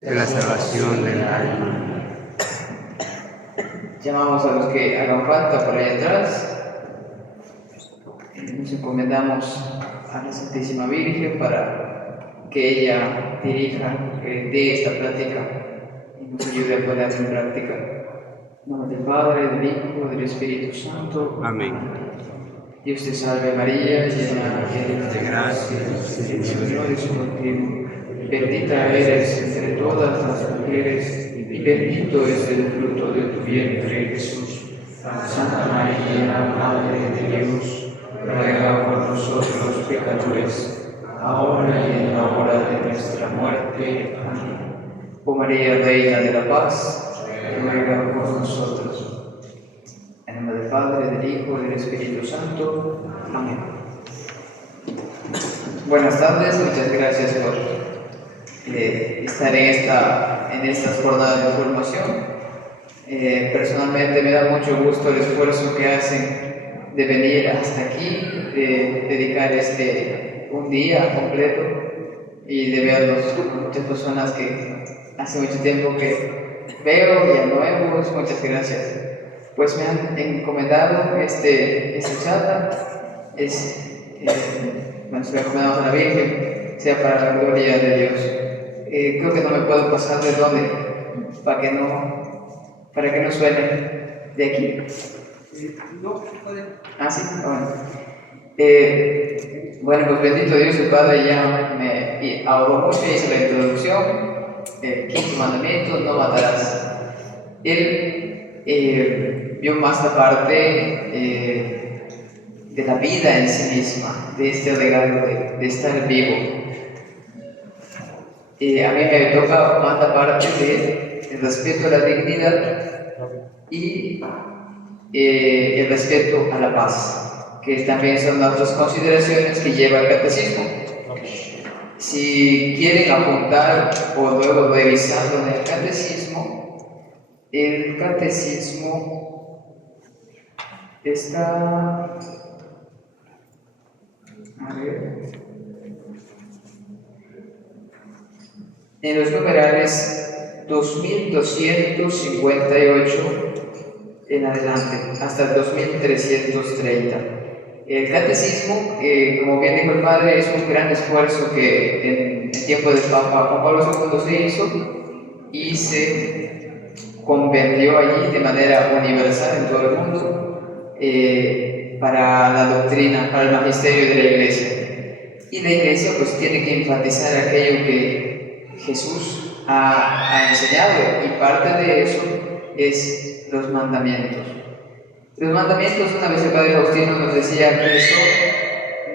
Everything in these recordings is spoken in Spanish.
de la salvación del alma. Llamamos a los que hagan falta por ahí atrás. Nos encomendamos a la Santísima Virgen para que ella dirija, dé esta plática y nos ayude a ponerla en práctica. En nombre del Padre, del Hijo, del Espíritu Santo. Amén. Dios te salve María, llena eres de gracia, el Señor es contigo. Bendita eres entre todas las mujeres y bendito es el fruto de tu vientre, Jesús. Santa María, Madre de Dios, ruega por nosotros pecadores, ahora y en la hora de nuestra muerte. Amén. Oh María, Reina de la Paz, ruega por nosotros. En nombre del Padre, del Hijo y del Espíritu Santo. Amén. Buenas tardes, muchas gracias por estar en estas jornadas de formación. Personalmente me da mucho gusto el esfuerzo que hacen de venir hasta aquí, de dedicar un día completo y de verlos. Muchas personas que hace mucho tiempo que veo y a nuevos, muchas gracias. Pues me han encomendado esta charla, nos lo encomendamos a la Virgen, sea para la gloria de Dios. Creo que no me puedo pasar de dónde, para que no suene de aquí. No, puede. Ah, sí, bueno, pues bendito Dios, el Padre ya me ahorró mucho y hizo la introducción. Quinto mandamiento, no matarás. Él vio más la parte de la vida en sí misma, de este regalo de estar vivo. A mí me toca más la parte del respeto a la dignidad y el respeto a la paz, que también son otras consideraciones que lleva el catecismo. Si quieren apuntar o luego revisarlo en el catecismo está, a ver, en los numerales 2258 en adelante, hasta el 2330. El catecismo, como bien dijo el Padre, es un gran esfuerzo que en el tiempo del Papa Juan Pablo II se hizo y se convirtió allí de manera universal en todo el mundo para la doctrina, para el magisterio de la Iglesia. Y la Iglesia pues tiene que enfatizar aquello que Jesús ha enseñado, y parte de eso es los mandamientos. Los mandamientos, una vez el Padre Faustino nos decía que son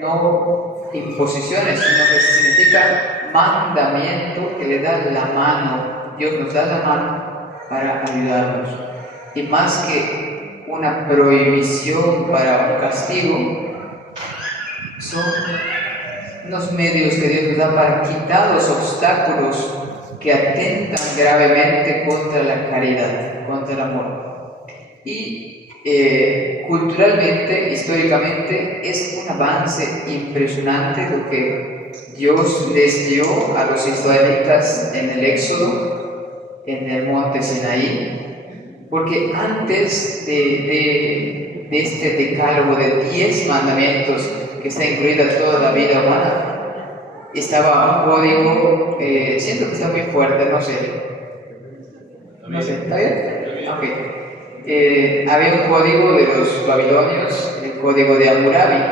no imposiciones, sino que significa mandamiento, que le da la mano. Dios nos da la mano para ayudarnos. Y más que una prohibición para un castigo, son los medios que Dios nos da para quitar los obstáculos que atentan gravemente contra la caridad, contra el amor. Y culturalmente, históricamente, es un avance impresionante lo que Dios les dio a los israelitas en el Éxodo, en el monte Sinaí, porque antes de este decálogo de 10 mandamientos que está incluida toda la vida humana, estaba un código, siento que está muy fuerte, no sé, ¿está bien? Ok. Había un código de los babilonios, el código de Hammurabi.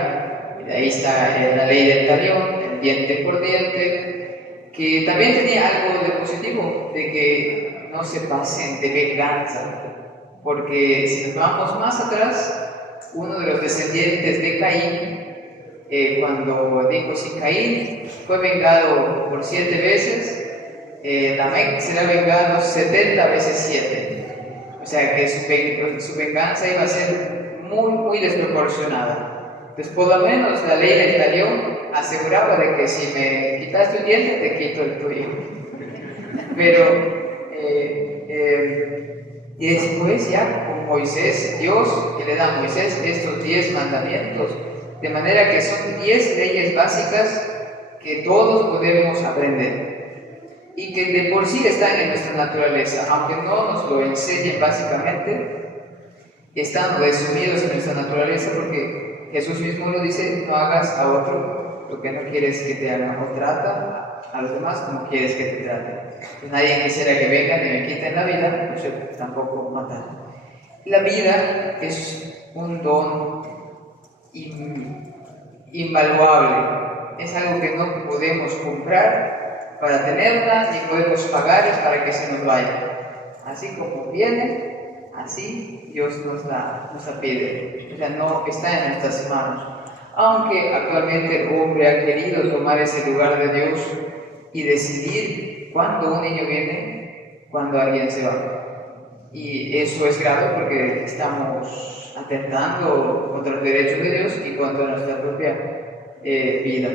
Ahí está la ley del talión, el diente por diente, que también tenía algo de positivo, de que no se pasen de venganza, porque si nos vamos más atrás, uno de los descendientes de Caín, cuando dijo, si Caín fue vengado por 7 veces, Lamec será vengado 70 veces 7. O sea que su venganza iba a ser muy, muy desproporcionada. Entonces, por lo menos la ley del talión aseguraba de que si me quitaste un diente, te quito el tuyo. Pero, y después ya con Moisés, Dios que le da a Moisés estos 10 mandamientos, de manera que son 10 leyes básicas que todos podemos aprender. y que de por sí están en nuestra naturaleza, aunque no nos lo enseñen básicamente, están resumidos en nuestra naturaleza, porque Jesús mismo lo dice: no hagas a otro lo que no quieres que te hagan, o trata a los demás como quieres que te traten. Pues nadie quisiera que vengan y me quiten la vida, pues yo tampoco matar. La vida es un don invaluable, es algo que no podemos comprar para tenerla, ni podemos pagar para que se nos vaya. Así como viene, así Dios nos la pide. O sea, no está en nuestras manos. Aunque actualmente el hombre ha querido tomar ese lugar de Dios y decidir cuándo un niño viene, cuándo alguien se va. Y eso es grave porque estamos atentando contra los derechos de Dios y contra nuestra propia vida.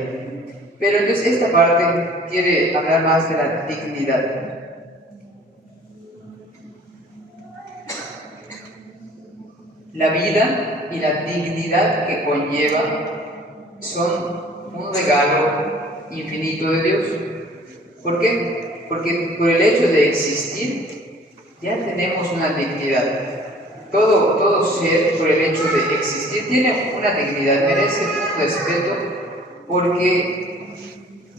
Pero entonces esta parte quiere hablar más de la dignidad. La vida y la dignidad que conlleva son un regalo infinito de Dios. ¿Por qué? Porque por el hecho de existir ya tenemos una dignidad. Todo ser, por el hecho de existir, tiene una dignidad, merece un respeto, porque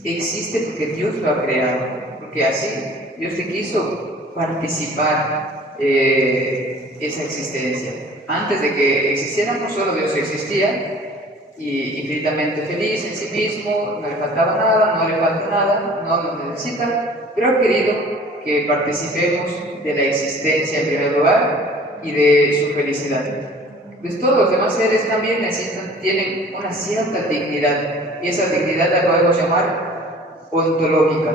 existe, porque Dios lo ha creado, porque así Dios te quiso participar esa existencia. Antes de que existiéramos, solo Dios existía, y infinitamente feliz en sí mismo, no le faltaba nada, no le falta nada, no nos necesita, pero ha querido que participemos de la existencia en primer lugar y de su felicidad. Pues todos los demás seres también tienen una cierta dignidad, y esa dignidad la podemos llamar ontológica.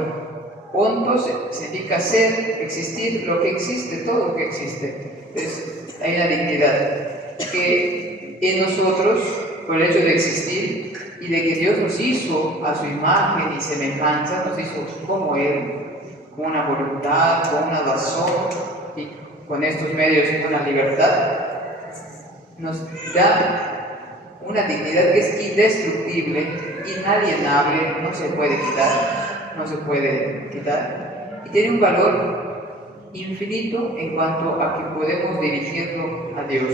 Ontos significa ser, existir, lo que existe, todo lo que existe. Entonces, hay una dignidad que en nosotros, por el hecho de existir y de que Dios nos hizo a su imagen y semejanza, nos hizo como Él, con una voluntad, con una razón y con estos medios una libertad, nos da una dignidad que es indestructible, inalienable, no se puede quitar, y tiene un valor infinito en cuanto a que podemos dirigirlo a Dios.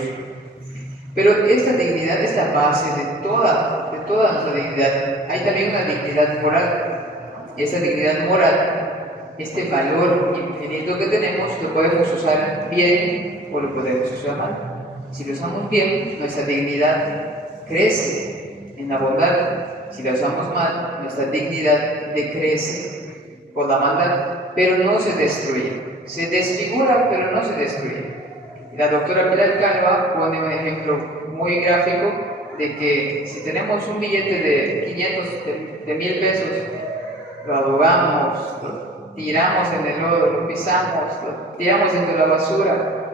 Pero esta dignidad es la base de toda nuestra dignidad. Hay también una dignidad moral, y esa dignidad moral, este valor infinito que tenemos, lo podemos usar bien o lo podemos usar mal. Si lo usamos bien, nuestra dignidad crece en la bondad. Si la usamos mal, nuestra dignidad decrece por la maldad, pero no se destruye. Se desfigura, pero no se destruye. La doctora Pilar Calva pone un ejemplo muy gráfico de que si tenemos un billete de 500, de 1000 pesos, lo adobamos, lo tiramos en el lodo, lo pisamos, lo tiramos dentro de la basura,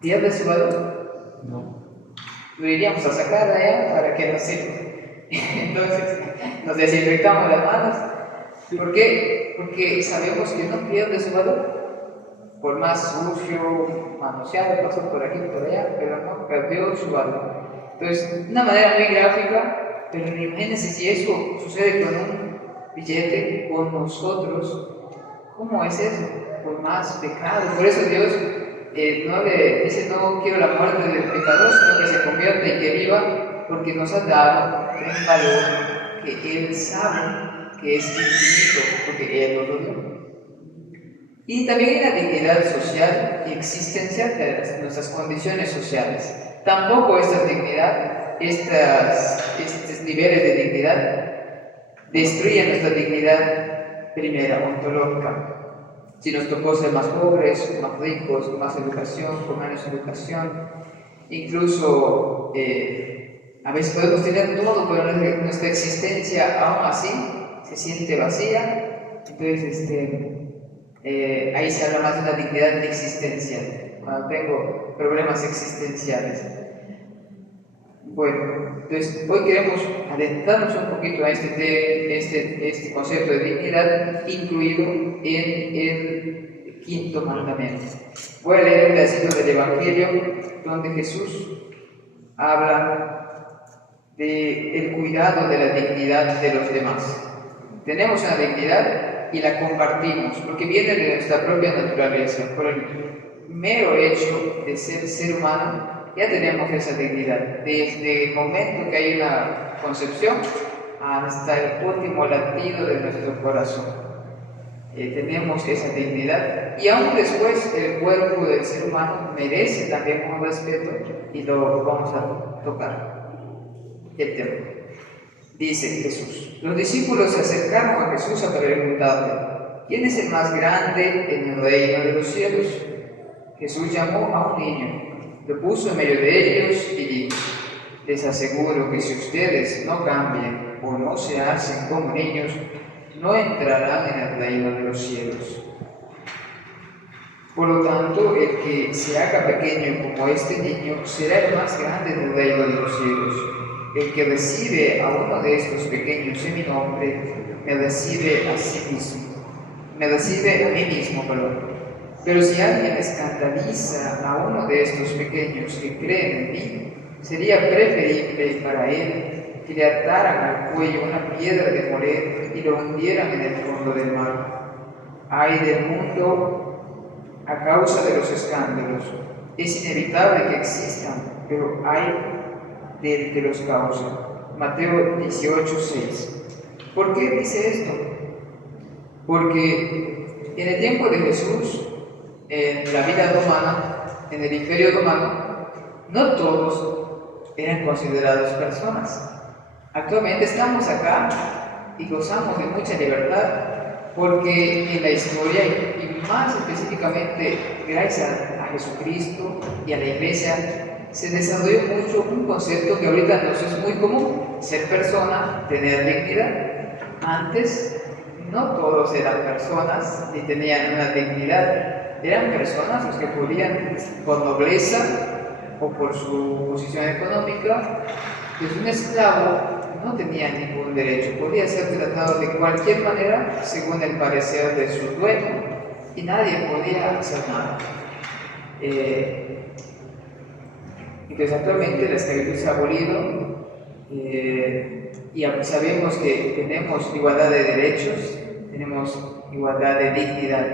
¿pierde su valor? No. Lo iríamos a sacar de allá para que nos sirva. Entonces, nos desinfectamos las manos. ¿Por qué? Porque sabemos que no pierde su valor. Por más sucio, manoseado, pasó por aquí y por allá, pero no perdió su valor. Entonces, de una manera muy gráfica, pero imagínense si eso sucede con un billete, con nosotros, ¿cómo es eso? Por más pecado. Por eso Dios no le dice: no quiero la muerte del pecador, sino que se convierta y que viva, porque nos ha dado un valor que Él sabe que es infinito, porque Él nos lo dio. Y también hay la dignidad social y existencial de nuestras condiciones sociales. Tampoco esta dignidad, estos niveles de dignidad destruyen nuestra dignidad primera, ontológica. Si nos tocó ser más pobres, más ricos, con más educación, con menos educación, incluso a veces podemos tener todo, pero nuestra existencia aún así se siente vacía. Entonces, ahí se habla más de una dignidad existencial, cuando tengo problemas existenciales. Bueno, entonces hoy queremos adentrarnos un poquito a este concepto de dignidad incluido en el quinto mandamiento. Voy a leer un pedacito del Evangelio donde Jesús habla del cuidado de la dignidad de los demás. Tenemos una dignidad y la compartimos, porque viene de nuestra propia naturaleza. Por el mero hecho de ser ser humano, ya tenemos esa dignidad. Desde el momento que hay una concepción hasta el último latido de nuestro corazón. Tenemos esa dignidad, y aún después el cuerpo del ser humano merece también un respeto, y lo vamos a tocar el tema. Dice Jesús: los discípulos se acercaron a Jesús a preguntarle: ¿quién es el más grande en el reino de los cielos? Jesús llamó a un niño, lo puso en medio de ellos y dijo: les aseguro que si ustedes no cambian o no se hacen como niños, no entrarán en el reino de los cielos. Por lo tanto, el que se haga pequeño como este niño será el más grande del reino de los cielos. El que recibe a uno de estos pequeños en mi nombre, me recibe a sí mismo. Me recibe a mí mismo, perdón. Pero si alguien escandaliza a uno de estos pequeños que creen en mí, sería preferible para él que le ataran al cuello una piedra de moler y lo hundieran en el fondo del mar. Ay del mundo a causa de los escándalos. Es inevitable que existan, pero ay del que los causa. Mateo 18:6. ¿Por qué dice esto? Porque en el tiempo de Jesús, en la vida romana, en el imperio romano, no todos eran considerados personas. Actualmente estamos acá y gozamos de mucha libertad porque en la historia, y más específicamente gracias a Jesucristo y a la Iglesia, se desarrolló mucho un concepto que ahorita nos es muy común: ser persona, tener dignidad. Antes no todos eran personas ni tenían una dignidad, eran personas los que podían, por nobleza o por su posición económica, pues un esclavo no tenía ningún derecho, podía ser tratado de cualquier manera según el parecer de su dueño y nadie podía hacer nada. Entonces actualmente la esclavitud se ha abolido, y sabemos que tenemos igualdad de derechos, tenemos igualdad de dignidad.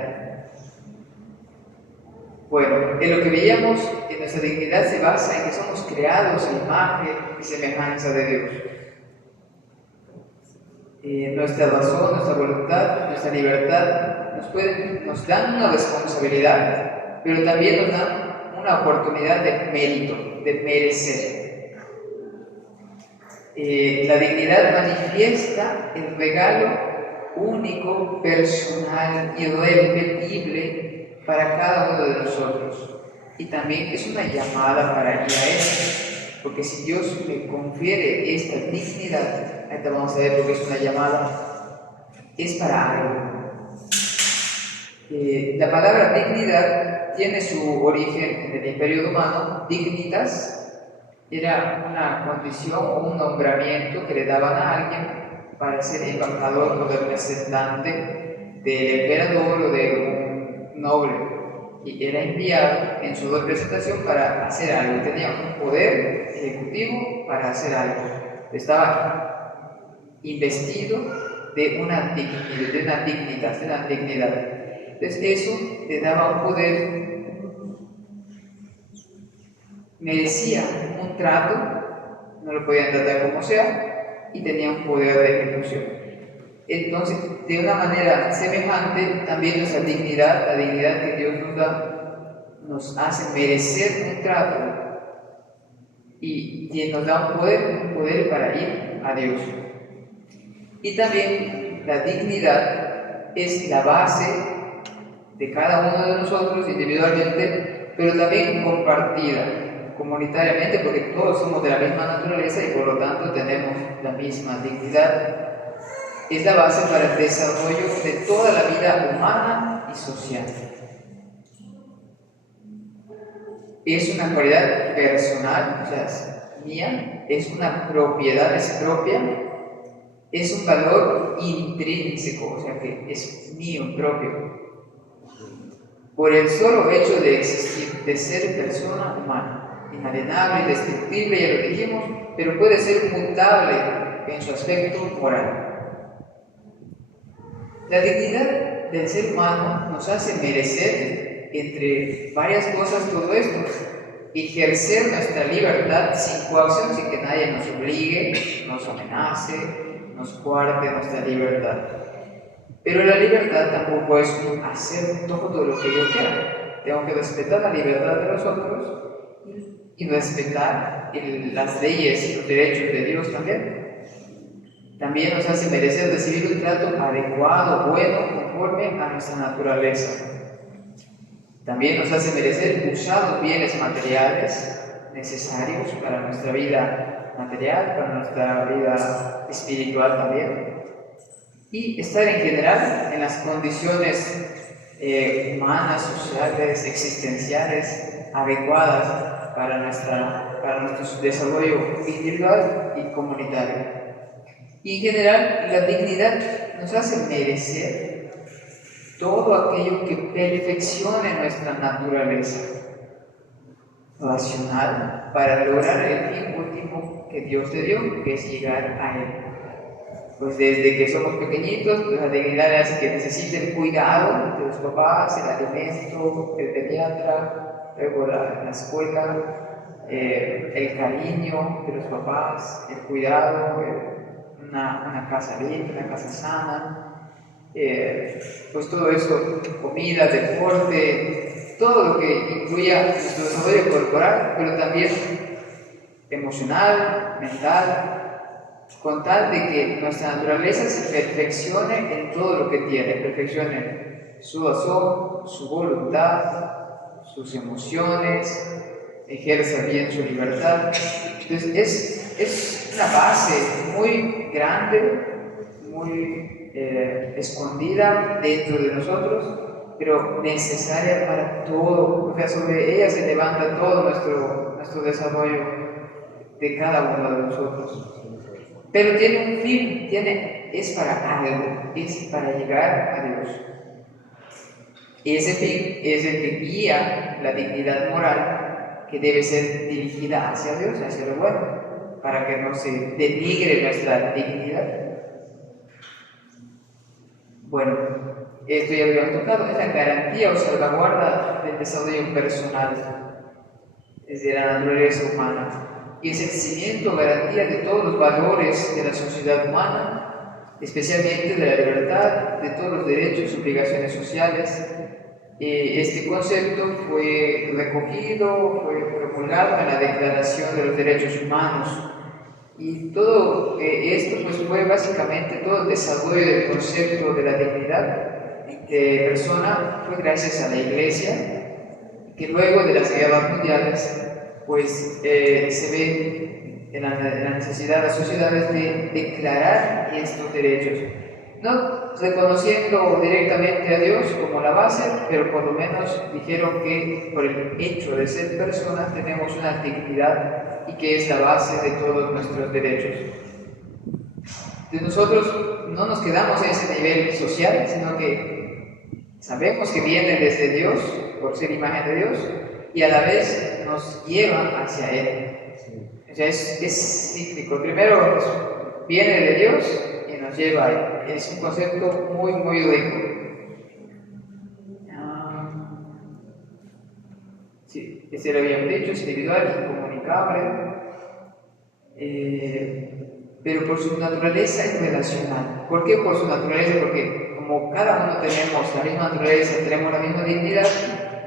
Bueno, en lo que veíamos, en nuestra dignidad se basa en que somos creados a imagen y semejanza de Dios. Nuestra razón, nuestra voluntad, nuestra libertad nos dan una responsabilidad, pero también nos dan una oportunidad de mérito, de merecer. La dignidad manifiesta el regalo único, personal, irrepetible para cada uno de nosotros. Y también es una llamada para ir a Él, porque si Dios me confiere esta dignidad, ahorita vamos a ver lo que es una llamada, es para algo. La palabra dignidad tiene su origen en el Imperio Romano. Dignitas era una condición o un nombramiento que le daban a alguien para ser embajador o representante del emperador o de un noble, y era enviado en su representación para hacer algo. Tenía un poder ejecutivo para hacer algo. Estaba investido de una dignidad, Entonces eso le daba un poder, merecía un trato, no lo podían tratar como sea, y tenía un poder de ejecución. Entonces, de una manera semejante, también nuestra dignidad, la dignidad que Dios nos da, nos hace merecer un trato y nos da un poder para ir a Dios. Y también la dignidad es la base de cada uno de nosotros individualmente, pero también compartida comunitariamente, porque todos somos de la misma naturaleza y por lo tanto tenemos la misma dignidad. Es la base para el desarrollo de toda la vida humana y social. Es una cualidad personal, o sea, es mía, es una propiedad, es propia, es un valor intrínseco, o sea que es mío, propio. Por el solo hecho de existir, de ser persona humana, inalienable, indestructible, ya lo dijimos, pero puede ser mutable en su aspecto moral. La dignidad del ser humano nos hace merecer, entre varias cosas, todo esto. Ejercer nuestra libertad sin coacción, sin que nadie nos obligue, nos amenace, nos coarte nuestra libertad. Pero la libertad tampoco es hacer todo lo que yo quiera. Tengo que respetar la libertad de los otros y respetar las leyes y los derechos de Dios también. También nos hace merecer recibir un trato adecuado, bueno, conforme a nuestra naturaleza. También nos hace merecer usar los bienes materiales necesarios para nuestra vida material, para nuestra vida espiritual también. Y estar en general en las condiciones humanas, sociales, existenciales, adecuadas para nuestro desarrollo individual y comunitario. Y en general, la dignidad nos hace merecer todo aquello que perfeccione nuestra naturaleza racional para lograr el fin último que Dios te dio, que es llegar a Él. Pues desde que somos pequeñitos, pues la dignidad hace que necesiten cuidado de los papás, el alimento, el pediatra, luego la escuela, el cariño de los papás, el cuidado, una casa limpia, una casa sana. Pues todo eso, comida, deporte, todo lo que incluya nuestro desarrollo corporal, pero también emocional, mental, con tal de que nuestra naturaleza se perfeccione en todo lo que tiene, perfeccione su razón, su voluntad, sus emociones, ejerza bien su libertad. Entonces es una base muy grande, muy escondida dentro de nosotros, pero necesaria para todo. O sea, sobre ella se levanta todo nuestro desarrollo de cada uno de nosotros. Pero tiene un fin, es para algo, es para llegar a Dios. Y ese fin es el que guía la dignidad moral que debe ser dirigida hacia Dios, hacia lo bueno, para que no se denigre nuestra dignidad. Bueno, esto ya lo habíamos tocado, es la garantía o salvaguarda del desarrollo personal desde la naturaleza humana y es el cimiento o garantía de todos los valores de la sociedad humana, especialmente de la libertad, de todos los derechos y obligaciones sociales. Este concepto fue recogido, fue promulgado en la Declaración de los Derechos Humanos. Y todo esto pues, fue básicamente todo el desarrollo del concepto de la dignidad de persona fue gracias a la Iglesia, que luego de las guerras mundiales pues se ve en la necesidad de las sociedades de declarar estos derechos, no reconociendo directamente a Dios como la base, pero por lo menos dijeron que por el hecho de ser personas tenemos una dignidad y que es la base de todos nuestros derechos. Entonces nosotros no nos quedamos en ese nivel social, sino que sabemos que viene desde Dios, por ser imagen de Dios, y a la vez nos lleva hacia Él. O sea, es cíclico. Primero viene de Dios y nos lleva a Él. Es un concepto muy, muy rico. Sí, ese lo habíamos dicho, es individual, incomunicable, pero por su naturaleza es relacional. ¿Por qué por su naturaleza? Porque como cada uno tenemos la misma naturaleza, tenemos la misma dignidad,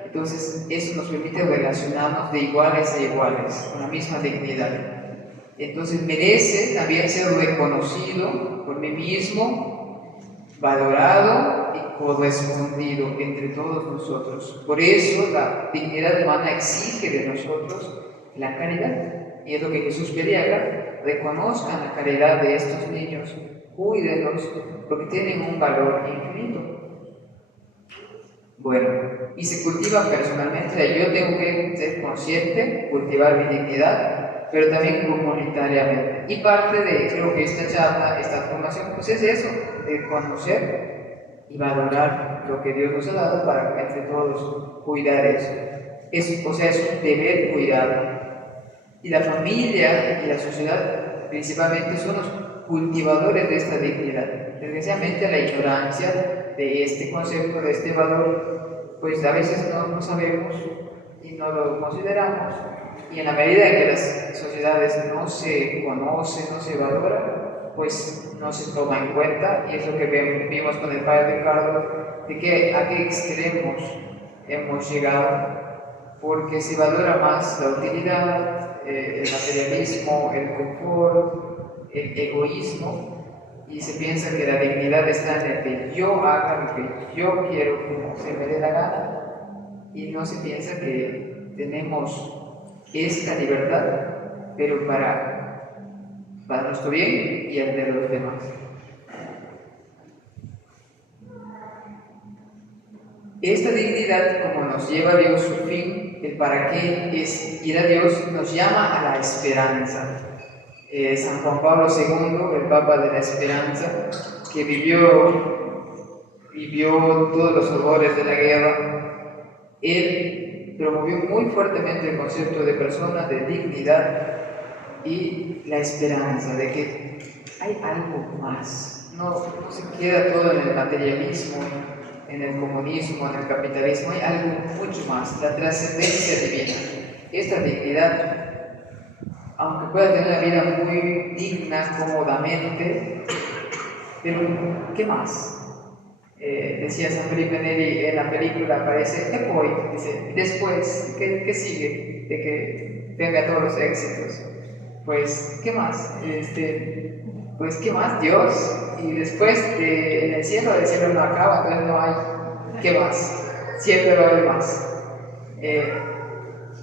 entonces eso nos permite relacionarnos de iguales a iguales, con la misma dignidad. Entonces merece también ser reconocido por mí mismo, valorado y correspondido entre todos nosotros. Por eso la dignidad humana exige de nosotros la caridad. Y es lo que Jesús pedía acá: reconozcan la caridad de estos niños, cuídenlos, porque tienen un valor infinito. Bueno, y se cultiva personalmente. Yo tengo que ser consciente, cultivar mi dignidad, pero también comunitariamente. Y parte de, creo que esta charla, esta formación, pues es eso, de conocer y valorar lo que Dios nos ha dado para entre todos cuidar eso. O sea, es un deber cuidar. Y la familia y la sociedad principalmente son los cultivadores de esta dignidad. Desgraciadamente la ignorancia de este concepto, de este valor, pues a veces no sabemos y no lo consideramos. Y en la medida en que las sociedades no se conocen, no se valoran, pues no se toma en cuenta, y es lo que vimos con el padre Ricardo, de que a qué extremos hemos llegado, porque se valora más la utilidad, el materialismo, el confort, el egoísmo, y se piensa que la dignidad está en el que yo haga lo que yo quiero, como se me dé la gana, y no se piensa que tenemos esta libertad, pero para nuestro bien y el de los demás. Esta dignidad, como nos lleva a Dios su fin, el para qué es ir a Dios, nos llama a la esperanza. San Juan Pablo II, el Papa de la Esperanza, que vivió todos los horrores de la guerra, él promovió muy fuertemente el concepto de persona, de dignidad y la esperanza de que hay algo más. No se queda todo en el materialismo, en el comunismo, en el capitalismo, hay algo mucho más, la trascendencia divina. Esta dignidad, aunque pueda tener una vida muy digna, cómodamente, pero ¿qué más? Decía San Felipe Neri en la película, aparece Epoy, dice, después, ¿qué sigue de que tenga todos los éxitos? Pues, ¿qué más? Pues, ¿qué más? Dios. Y después, en el cielo no acaba, entonces no hay, ¿qué más? Siempre va a haber más.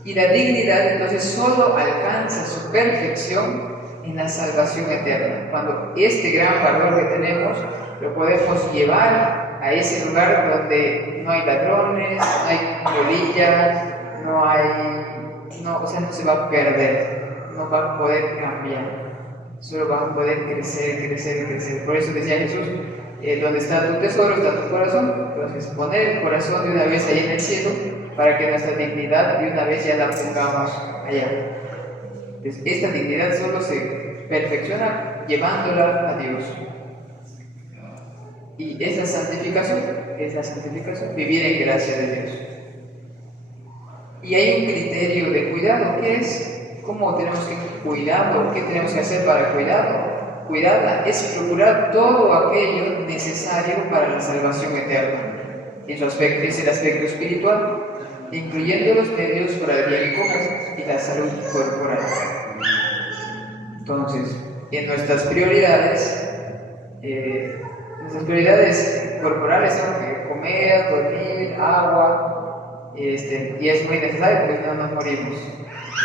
Y la dignidad, entonces, solo alcanza su perfección en la salvación eterna. Cuando este gran valor que tenemos lo podemos llevar a ese lugar donde no hay ladrones, no hay polillas, no se va a perder, no va a poder cambiar, solo va a poder crecer. Por eso decía Jesús, donde está tu tesoro, está tu corazón. Entonces poner el corazón de una vez ahí en el cielo, para que nuestra dignidad de una vez ya la pongamos allá. Entonces, esta dignidad solo se perfecciona llevándola a Dios. Y es la santificación, vivir en gracia de Dios. Y hay un criterio de cuidado, que es cómo tenemos que cuidarlo, qué tenemos que hacer para cuidarla, es procurar todo aquello necesario para la salvación eterna. En su aspecto es el aspecto espiritual, incluyendo los medios para el bien común y la salud corporal. Entonces, en nuestras prioridades corporales son comer, dormir, agua, y es muy necesario porque no nos morimos,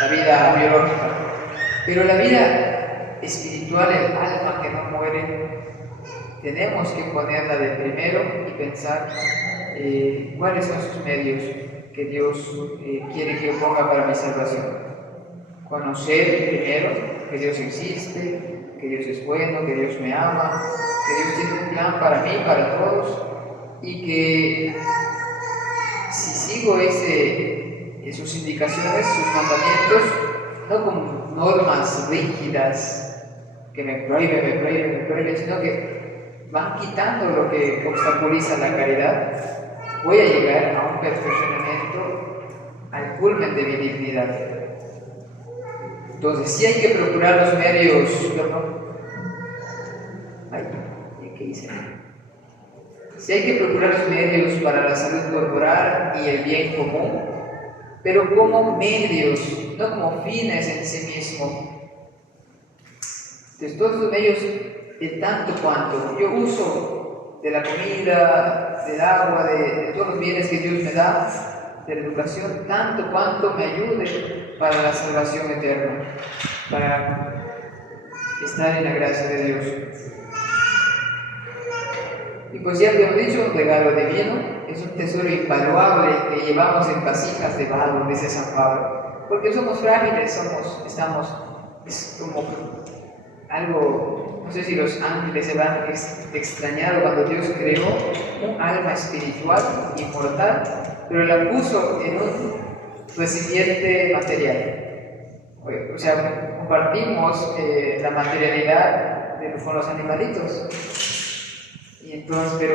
la vida biológica. Pero la vida espiritual, el alma que no muere, tenemos que ponerla de primero y pensar cuáles son sus medios que Dios quiere que yo ponga para mi salvación. Conocer primero que Dios existe, que Dios es bueno, que Dios me ama, que Dios tiene un plan para mí, para todos, y que si sigo sus indicaciones, sus mandamientos, no como normas rígidas que me prohíben, sino que van quitando lo que obstaculiza la caridad, voy a llegar a un perfeccionamiento, al culmen de mi dignidad. Entonces, sí hay que procurar los medios. Sí hay que procurar los medios para la salud corporal y el bien común, pero como medios, no como fines en sí mismos. Entonces, todos los medios, de tanto cuanto yo uso de la comida, del agua, de todos los bienes que Dios me da, de la educación, tanto cuanto me ayude para la salvación eterna, para estar en la gracia de Dios. Y pues ya habíamos dicho, un regalo divino es un tesoro invaluable que llevamos en vasijas de barro, dice San Pablo, porque somos frágiles, es como algo, no sé si los ángeles se van extrañado cuando Dios creó un alma espiritual, inmortal, pero la puso en un recipiente material. O sea, compartimos la materialidad con los animalitos. Y entonces,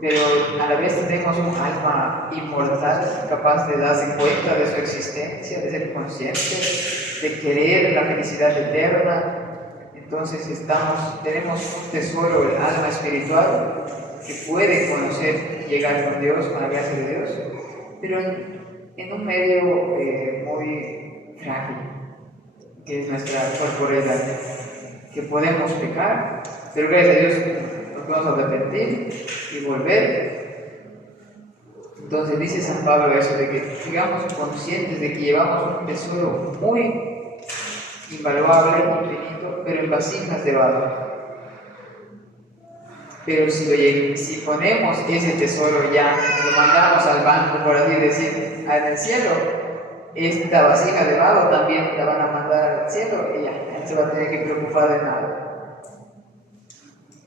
pero a la vez tenemos un alma inmortal capaz de darse cuenta de su existencia, de ser conscientes, de querer la felicidad eterna. Entonces tenemos un tesoro, el alma espiritual, que puede conocer y llegar con Dios, con la gracia de Dios, pero en un medio muy frágil, que es nuestra corporalidad, que podemos pecar, pero gracias a Dios nos podemos arrepentir y volver. Entonces dice San Pablo eso de que sigamos conscientes de que llevamos un tesoro muy invaluable, infinito, pero en vasijas de barro. Pero si ponemos ese tesoro ya, lo mandamos al banco, por así decir, en el cielo, esta vasija de barro también la van a mandar al cielo y ya, no se va a tener que preocupar de nada.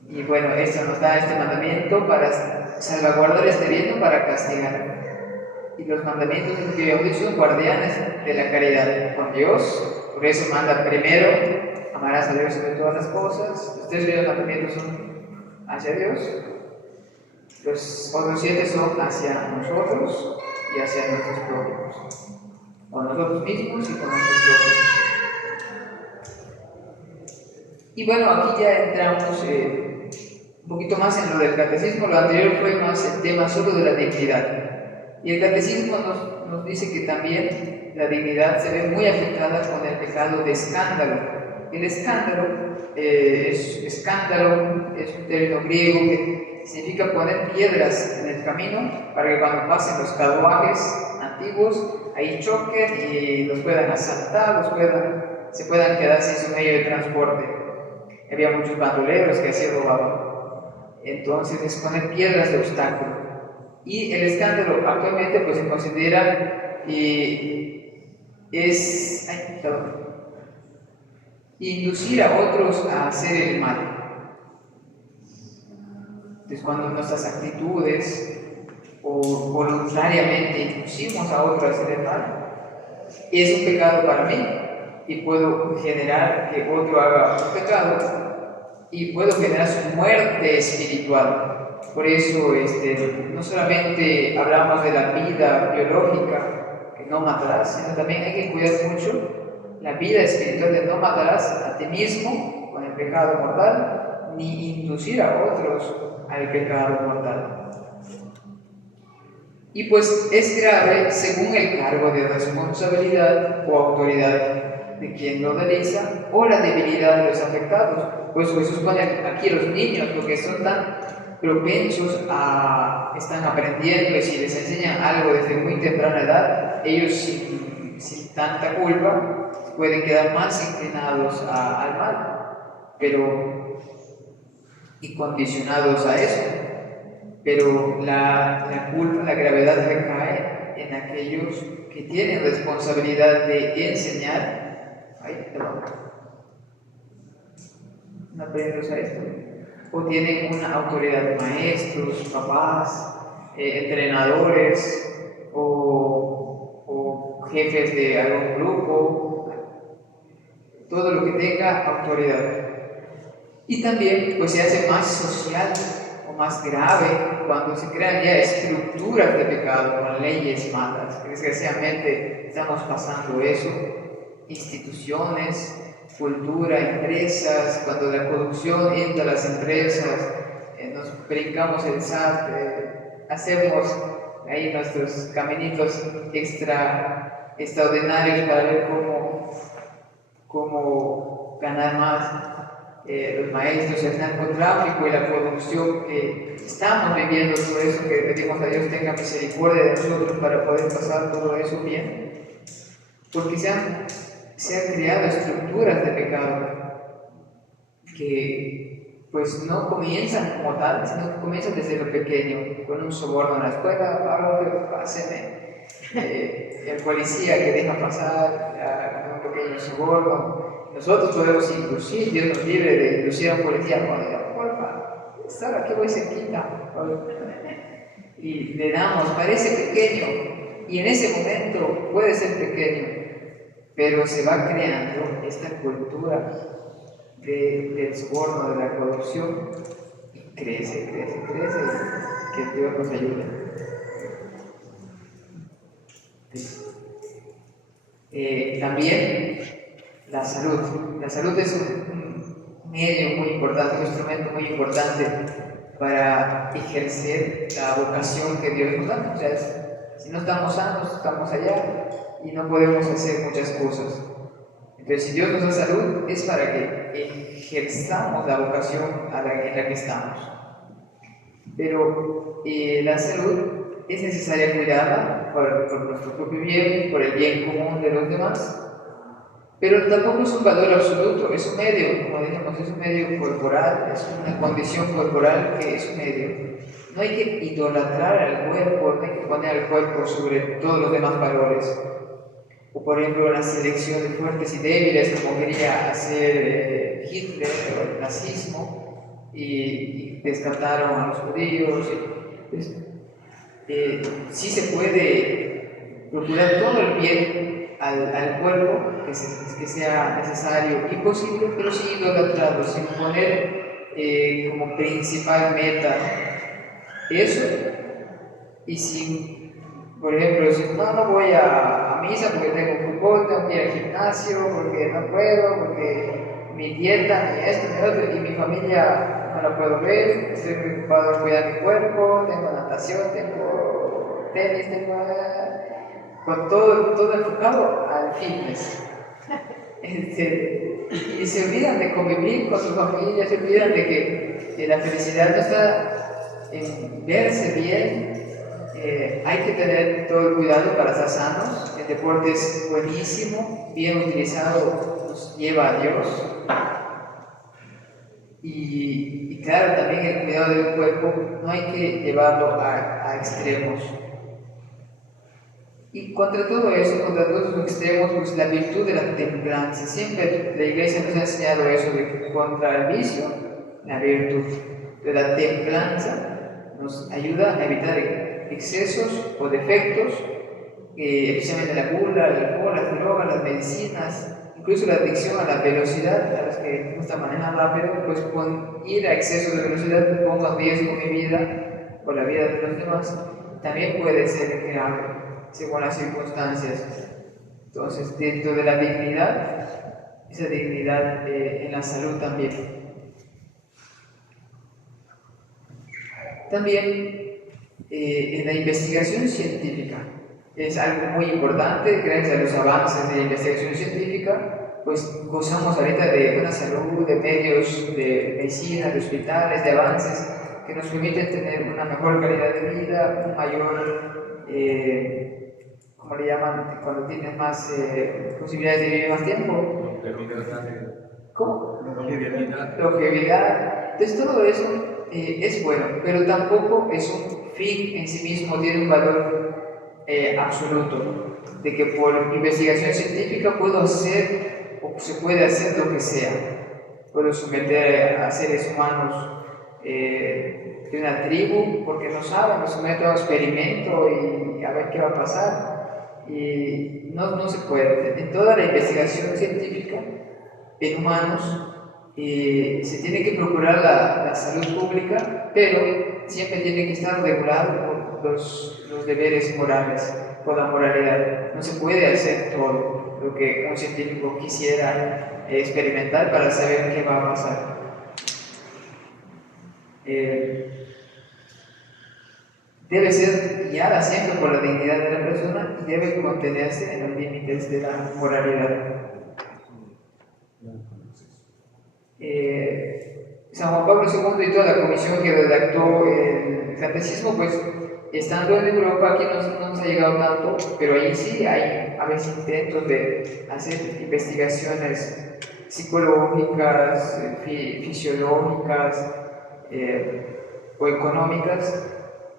Y bueno, esto nos da este mandamiento para salvaguardar este bien, para castigar. Y los mandamientos que habíamos dicho son guardianes de la caridad con Dios. Por eso manda primero, amarás a Dios sobre todas las cosas. Los 3 primeros mandamientos son hacia Dios. Los otros 7 son hacia nosotros y hacia nuestros prójimos. Con nosotros mismos y con nuestros prójimos. Y bueno, aquí ya entramos un poquito más en lo del catecismo. Lo anterior fue más el tema solo de la dignidad. Y el catecismo nos dice que también la dignidad se ve muy afectada con el pecado de escándalo. El escándalo es un término griego que significa poner piedras en el camino para que cuando pasen los carruajes antiguos, ahí choquen y los puedan asaltar, se puedan quedar sin su medio de transporte. Había muchos bandoleros que así robaban. Entonces es poner piedras de obstáculo. Y el escándalo actualmente pues se considera inducir a otros a hacer el mal. Entonces cuando nuestras actitudes o voluntariamente inducimos a otros a hacer el mal, es un pecado para mí y puedo generar que otro haga un pecado y puedo generar su muerte espiritual. Por eso no solamente hablamos de la vida biológica, que no matarás, sino también hay que cuidar mucho la vida espiritual de no matarás a ti mismo con el pecado mortal, ni inducir a otros al pecado mortal. Y pues es grave según el cargo de responsabilidad o autoridad de quien lo realiza o la debilidad de los afectados. Pues Jesús pone aquí a los niños, porque son tan propensos están aprendiendo, y si les enseñan algo desde muy temprana edad, ellos sin tanta culpa pueden quedar más inclinados al mal, y condicionados a eso. Pero la culpa, la gravedad recae en aquellos que tienen responsabilidad de enseñar. No aprendes a esto. O tienen una autoridad, maestros, papás, entrenadores o jefes de algún grupo, todo lo que tenga autoridad. Y también pues se hace más social o más grave cuando se crean ya estructuras de pecado con leyes malas. Desgraciadamente estamos pasando eso, instituciones, cultura, empresas, cuando la corrupción entra a las empresas, nos brincamos el SAT, hacemos ahí nuestros caminitos extraordinarios para ver cómo ganar más. Los maestros, el narcotráfico y la corrupción que estamos viviendo, todo eso, que pedimos a Dios tenga misericordia de nosotros para poder pasar todo eso bien, porque se han creado estructuras de pecado que pues no comienzan como tal, sino que comienzan desde lo pequeño, con un soborno en la escuela, páseme, el policía que deja pasar un pequeño soborno. Nosotros podemos inducir, Dios nos libre de inducir a un policía, porfa, estar aquí voy cerquita, y le damos, parece pequeño, y en ese momento puede ser pequeño, pero se va creando esta cultura del soborno, de la corrupción, crece, crece, crece, y que Dios nos ayude. También la salud. La salud es un medio muy importante, un instrumento muy importante para ejercer la vocación que Dios nos da. O sea, si no estamos sanos, estamos allá y no podemos hacer muchas cosas. Entonces, si Dios nos da salud, es para que ejerzamos la vocación en la que estamos. Pero la salud es necesaria cuidarla por nuestro propio bien, por el bien común de los demás, pero tampoco es un valor absoluto, es un medio, como dijimos, es un medio corporal, es una condición corporal que es un medio. No hay que idolatrar al cuerpo, no hay que poner al cuerpo sobre todos los demás valores. O por ejemplo la selección de fuertes y débiles, como quería hacer Hitler o el nazismo, y descartaron a los judíos. Sí se puede procurar todo el bien al cuerpo que sea necesario y posible, pero sin idolatrarlo, sin poner como principal meta eso. Y si, por ejemplo, si no voy a misa porque tengo fútbol, tengo que ir al gimnasio porque no puedo, porque mi dieta, ni esto, ni otro, y mi familia no la puedo ver, estoy preocupado en cuidar mi cuerpo, tengo natación, tengo tenis, tengo con todo enfocado al fitness. Y se olvidan de convivir con su familia, se olvidan de que la felicidad no está en verse bien. Hay que tener todo el cuidado para estar sanos. El deporte es buenísimo, bien utilizado nos lleva a Dios. Y claro, también el cuidado del cuerpo no hay que llevarlo a extremos. Y contra todo eso, contra todos los extremos, pues la virtud de la templanza. Siempre la Iglesia nos ha enseñado eso, de que contra el vicio, la virtud de la templanza nos ayuda a evitar excesos o defectos, especialmente la gula, el alcohol, las drogas, las medicinas, incluso la adicción a la velocidad, a las que gusta manejar rápido, pues con ir a exceso de velocidad pongo en riesgo mi vida o la vida de los demás, también puede ser grave según las circunstancias. Entonces, dentro de la dignidad, esa dignidad en la salud también. También en la investigación científica es algo muy importante. Gracias a los avances de la investigación científica, pues gozamos ahorita de una salud, de medios de medicina, de hospitales, de avances que nos permiten tener una mejor calidad de vida, un mayor, ¿cómo le llaman? Cuando tienes más posibilidades de vivir más tiempo. ¿Cómo? Longevidad. Entonces todo eso es bueno, pero tampoco es un fin en sí mismo, tiene un valor absoluto, de que por investigación científica puedo hacer o se puede hacer lo que sea. Puedo someter a seres humanos de una tribu, porque no saben, los someto a un experimento y a ver qué va a pasar. Y no se puede. En toda la investigación científica en humanos se tiene que procurar la salud pública, pero siempre tiene que estar regulado por los deberes morales, por la moralidad. No se puede hacer todo lo que un científico quisiera experimentar para saber qué va a pasar. Debe ser guiada siempre por la dignidad de la persona y debe contenerse en los límites de la moralidad. San Juan Pablo II y toda la comisión que redactó el catecismo, pues estando en Europa aquí no nos ha llegado tanto, pero ahí sí hay a veces intentos de hacer investigaciones psicológicas, fisiológicas o económicas,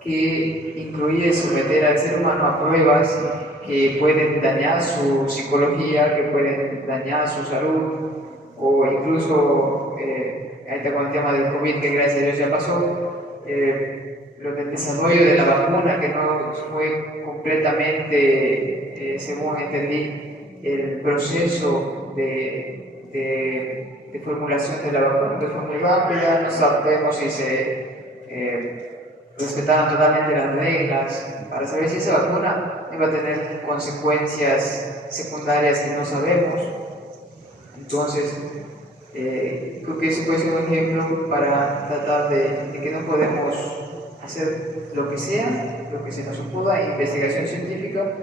que incluye someter al ser humano a pruebas que pueden dañar su psicología, que pueden dañar su salud, o incluso ahorita con el tema del COVID, que gracias a Dios ya pasó, lo del desarrollo de la vacuna, que no fue completamente, según entendí, el proceso de de formulación de la vacuna. Entonces, fue muy rápida, no sabemos si se respetaban totalmente las reglas, para saber si esa vacuna iba a tener consecuencias secundarias que no sabemos. Entonces, creo que ese puede ser un ejemplo para tratar de que no podemos hacer lo que sea, lo que se nos ocurra, investigación científica,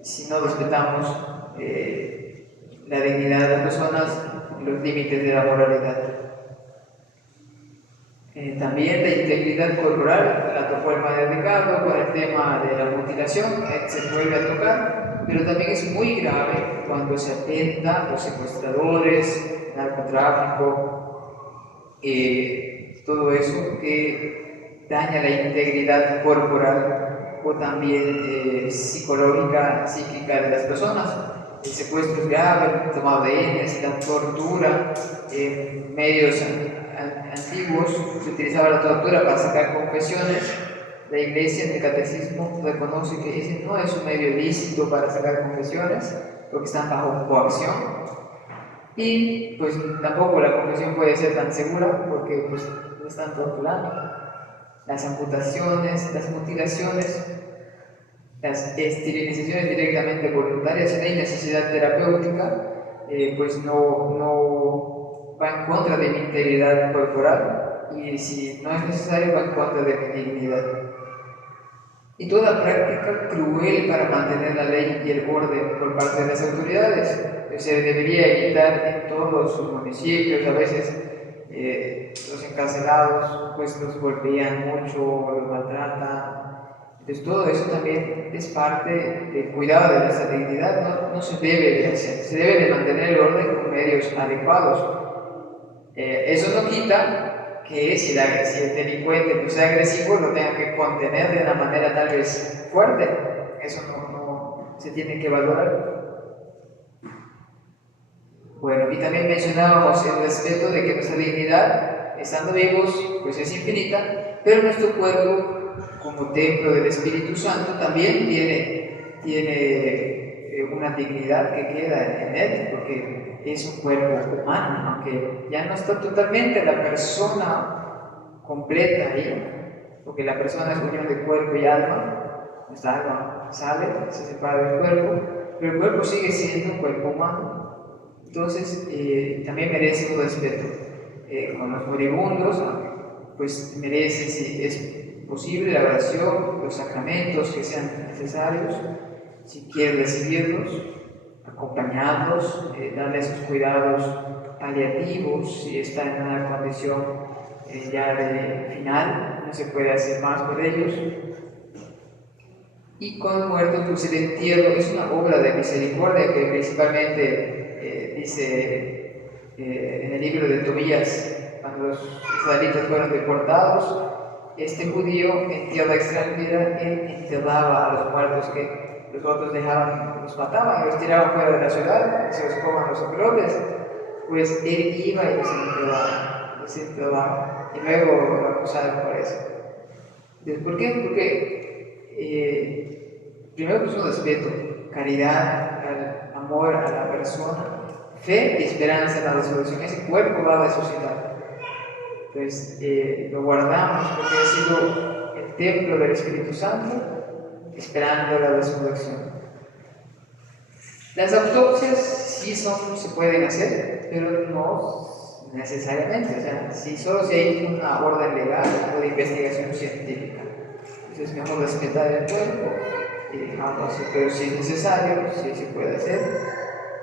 si no respetamos la dignidad de las personas y los límites de la moralidad. También la integridad corporal, la tocó el padre Ricardo con el tema de la mutilación, se vuelve a tocar, pero también es muy grave cuando se atenta a los secuestradores, narcotráfico, todo eso que daña la integridad corporal o también psicológica, psíquica de las personas. El secuestro es grave, el tomado de rehenes, la tortura, medios antiguos se utilizaba la tortura para sacar confesiones. La Iglesia en el Catecismo reconoce que ese no es un medio lícito para sacar confesiones porque están bajo coacción, y pues tampoco la confesión puede ser tan segura porque pues no están torturando. Las amputaciones, las mutilaciones, las esterilizaciones directamente voluntarias, si no hay necesidad terapéutica, pues no va en contra de mi integridad corporal, y si no es necesario va en contra de mi dignidad. Y toda práctica cruel para mantener la ley y el orden por parte de las autoridades se debería evitar en todos sus municipios. A veces los encarcelados pues los golpean mucho, los maltratan. Entonces todo eso también es parte del cuidado de nuestra dignidad. No se debe de hacer, se debe de mantener el orden con medios adecuados. Eso no quita que si el delincuente pues, sea agresivo, lo tenga que contener de una manera tal vez fuerte. Eso no se tiene que valorar. Bueno, y también mencionábamos el respeto de que nuestra dignidad, estando vivos, pues es infinita, pero nuestro cuerpo, como templo del Espíritu Santo, también tiene una dignidad que queda en él, porque es un cuerpo humano, aunque ya no está totalmente la persona completa ahí, porque la persona es unión de cuerpo y alma, esta alma sale, se separa del cuerpo, pero el cuerpo sigue siendo un cuerpo humano. Entonces también merece un respeto. Con los moribundos, pues merece, si es posible, la oración, los sacramentos que sean necesarios, si quiere recibirlos, acompañarlos, darles sus cuidados paliativos, si está en una condición ya de final, no se puede hacer más por ellos. Y con los muertos, pues el entierro es una obra de misericordia que principalmente dice en el libro de Tobías, cuando los israelitas fueron deportados, este judío en tierra extranjera, él enterraba a los muertos que los otros dejaban, los mataban y los tiraban fuera de la ciudad, se los coman los operotes. Pues él iba y los enterraba, y luego lo acusaron por eso. Entonces, ¿por qué? Porque primero pues un respeto, caridad, amor a la persona, fe y esperanza en la resurrección. Ese cuerpo va a resucitar. Entonces lo guardamos porque ha sido el templo del Espíritu Santo, esperando la resurrección. Las autopsias sí se pueden hacer, pero no necesariamente. O sea, si solo se hay una orden legal o de investigación científica, entonces es mejor respetar el cuerpo y dejarlo así. Pero si es necesario, sí se puede hacer.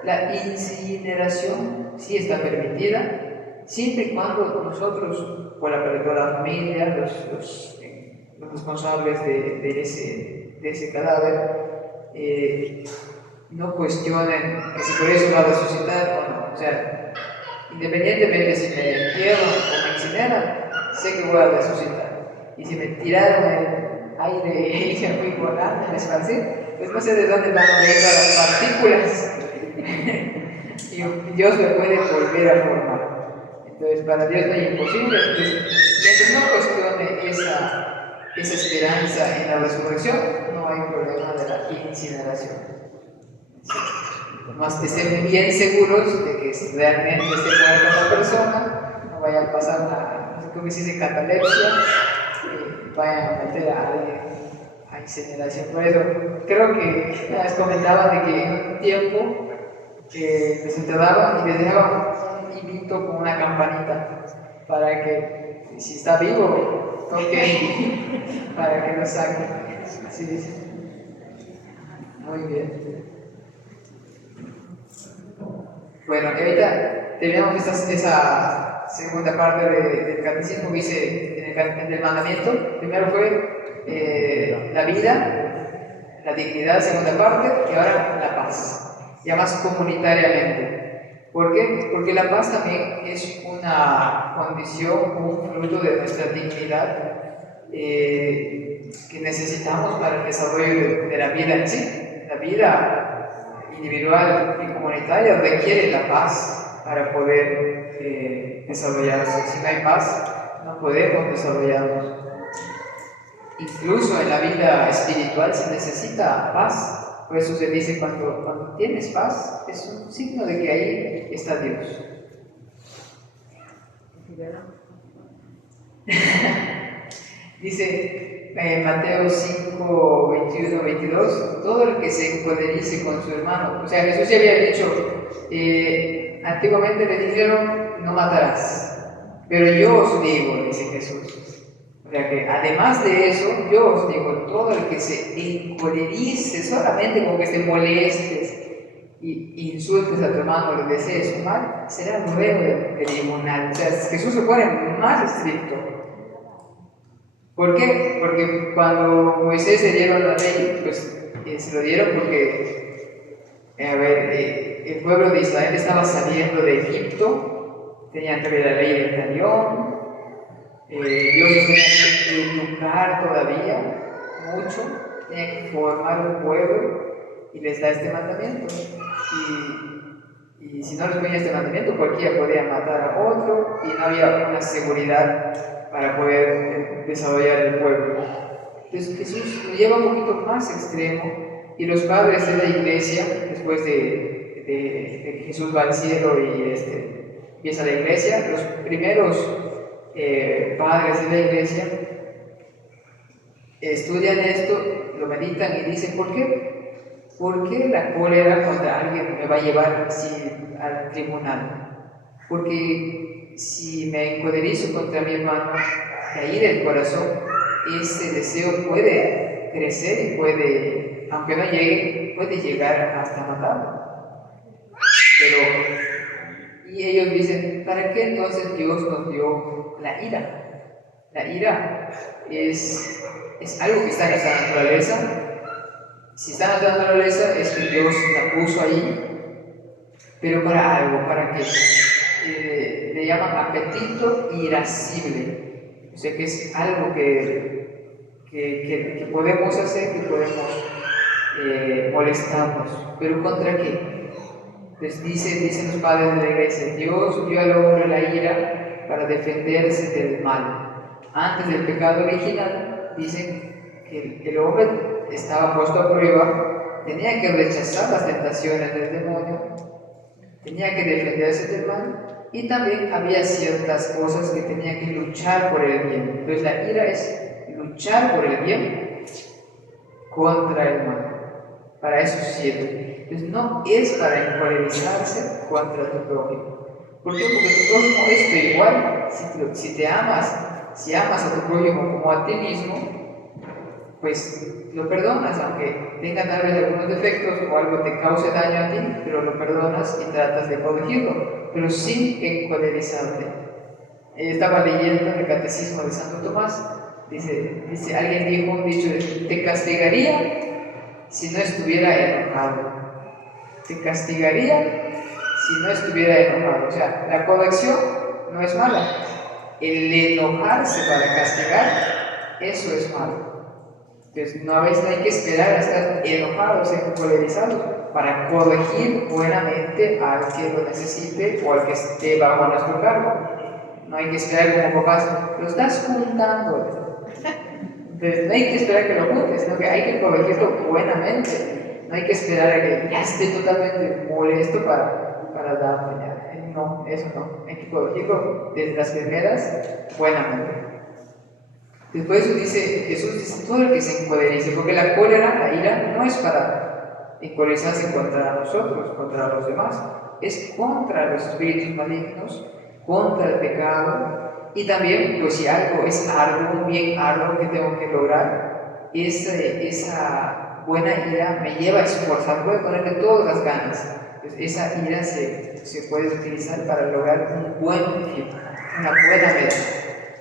La incineración sí está permitida, siempre y cuando nosotros, por la familia, los responsables de ese cadáver, no cuestionen que si por eso va a resucitar o no. O sea, independientemente si me entierran o me incineran, sé que voy a resucitar. Y si me tiraron el aire y me fui volando, me esparcí, pues no sé de dónde van a venir todas las partículas. Y Dios me puede volver a formar. Entonces, para Dios no hay imposibles. Mientras no cuestione esa esperanza en la resurrección, no hay problema de la incineración. más estén bien seguros de que si realmente esté muerta la persona, no vaya a pasar una, no sé cómo se dice, catalepsia, vayan a meter a alguien a incineración. Por eso, creo que una vez comentaban de que en un tiempo les enterraban y les dejaban un hilito con una campanita para que, si está vivo, toque para que lo saquen. Sí, sí. Muy bien. Bueno, ahorita terminamos esa segunda parte del catecismo que hice en el mandamiento. Primero fue la vida, la dignidad, segunda parte, y ahora la paz, ya más comunitariamente. ¿Por qué? Porque la paz también es una condición, un fruto de nuestra dignidad que necesitamos para el desarrollo de la vida en sí. La vida individual y comunitaria requiere la paz para poder desarrollarse. Si no hay paz, no podemos desarrollarnos. Incluso en la vida espiritual se necesita paz. Por eso se dice cuando tienes paz, es un signo de que ahí está Dios. Dice Mateo 5, 21, 22, todo el que se encolerice con su hermano. O sea, Jesús ya había dicho, antiguamente le dijeron, no matarás. Pero yo os digo, dice Jesús. O sea que además de eso, yo os digo, todo el que se encolerice, solamente con que te molestes y insultes a tu hermano o le desees mal, será nuevo del tribunal. O sea, Jesús se pone más estricto. ¿Por qué? Porque cuando Moisés le dieron la ley, pues se lo dieron porque, el pueblo de Israel estaba saliendo de Egipto, tenían que ver la ley del talión, Dios los tenía que educar todavía mucho, tenía que formar un pueblo y les da este mandamiento. Y si no les ponía este mandamiento, cualquiera podía matar a otro y no había una seguridad para poder desarrollar el pueblo. Entonces Jesús lo lleva un poquito más extremo y los padres de la iglesia, después de que Jesús va al cielo y empieza la iglesia, los primeros padres de la iglesia estudian esto, lo meditan y dicen, ¿por qué la cólera contra alguien me va a llevar al tribunal? Porque si me encolerizo contra mi hermano, de ahí del corazón, ese deseo puede crecer y puede, aunque no llegue, puede llegar hasta matarlo. Y ellos dicen, ¿para qué entonces Dios nos dio la ira? La ira es algo que está en nuestra naturaleza. Si está en nuestra naturaleza es que Dios la puso ahí, pero para algo, para que le llaman apetito irascible. O sea que es algo que podemos hacer, que podemos molestarnos. ¿Pero contra qué? Pues dicen los padres de la iglesia, Dios dio al hombre la ira para defenderse del mal. Antes del pecado original, dicen que el hombre estaba puesto a prueba, tenía que rechazar las tentaciones del demonio, tenía que defenderse del mal y también había ciertas cosas que tenía que luchar por el bien. Entonces la ira es luchar por el bien contra el mal. Para eso sirve. Entonces no es para encolerizarse contra tu prójimo. ¿Por qué? Porque tu prójimo es tu igual. Si te amas, si amas a tu prójimo como a ti mismo, pues lo perdonas, aunque tenga tal vez algunos defectos o algo te cause daño a ti, pero lo perdonas y tratas de corregirlo, pero sin encolerizarte. Estaba leyendo el Catecismo de Santo Tomás, dice alguien dijo un dicho, te castigaría si no estuviera enojado. Te castigaría si no estuviera enojado. O sea, la corrección no es mala. El enojarse para castigar, eso es malo. Entonces, no hay que esperar a estar enojados, encolerizados, para corregir buenamente al que lo necesite o al que esté bajo nuestro cargo. No hay que esperar como papás, lo estás juntando. Entonces, no hay que esperar que lo juntes, sino que hay que corregirlo buenamente. No no hay que esperar a que ya esté totalmente molesto para darte ya. No, eso no. Hay que corregirlo desde las primeras buenamente. Después Jesús dice, todo el que se encolerice, porque la cólera, la ira, no es para encolerizarse contra nosotros, contra los demás, es contra los espíritus malignos, contra el pecado, y también, pues si algo es algo, un bien algo que tengo que lograr, esa buena ira me lleva a esforzar, voy a ponerle todas las ganas. Pues esa ira se puede utilizar para lograr un buen fin, una buena meta.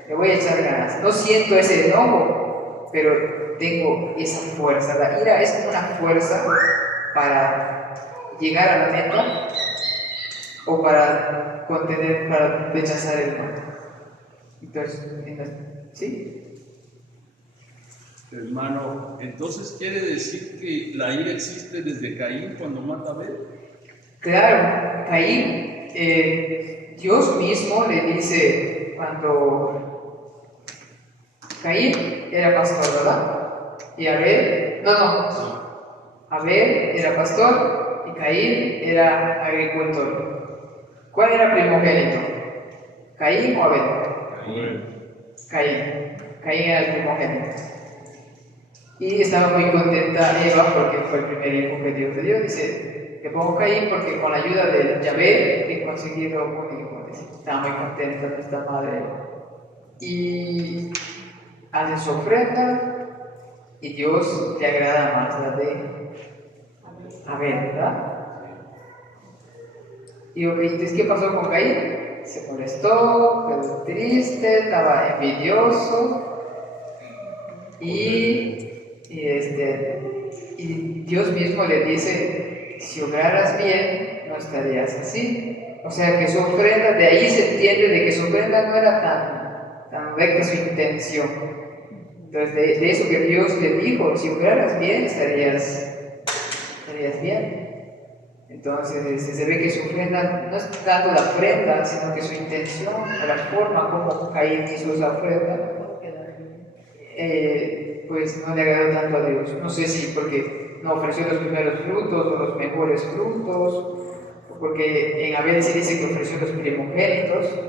Le voy a echar ganas. No siento ese enojo, pero tengo esa fuerza. La ira es como una fuerza para llegar a la meta o para contener, para rechazar el mal. Entonces, ¿sí? Hermano, entonces quiere decir que la ira existe desde Caín cuando mata a Abel. Claro, Caín, Dios mismo le dice cuando Caín era pastor, ¿verdad? Y Abel, Abel era pastor y Caín era agricultor. ¿Cuál era primogénito? ¿Caín o Abel? Caín era el primogénito. Y estaba muy contenta Eva porque fue el primer hijo que Dios le dio. Dice, te pongo Caín porque con la ayuda de Yahvé he conseguido un hijo. Dice, estaba muy contenta nuestra madre. Y hace su ofrenda y Dios le agrada más la de Abel, ¿verdad? Y entonces, ¿qué pasó con Caín? Se molestó, quedó triste, estaba envidioso y Dios mismo le dice, si obraras bien, no estarías así. O sea que su ofrenda, de ahí se entiende de que su ofrenda no era tan recta su intención. Entonces, de eso que Dios le dijo, si obraras bien, estarías bien. Entonces, se ve que su ofrenda no es tanto la ofrenda, sino que su intención, o la forma como Caín hizo esa ofrenda, pues no le agradó tanto a Dios. No sé si porque no ofreció los primeros frutos o los mejores frutos, porque en Abel se dice que ofreció los primogénitos.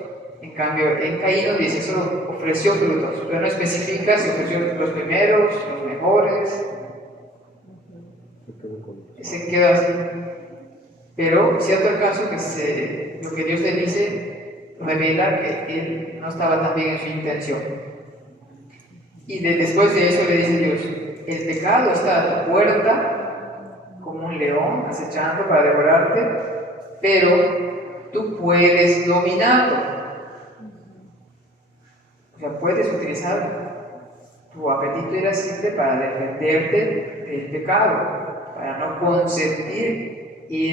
En cambio, en Caín no dice, solo ofreció frutos, pero no especifica si ofreció los primeros, los mejores. Se quedó así. Pero cierto el caso que lo que Dios le dice revela que él no estaba tan bien en su intención. Y después de eso le dice Dios, el pecado está a tu puerta como un león acechando para devorarte, pero tú puedes dominarlo. O sea, puedes utilizar tu apetito irascible para defenderte del pecado, para no consentir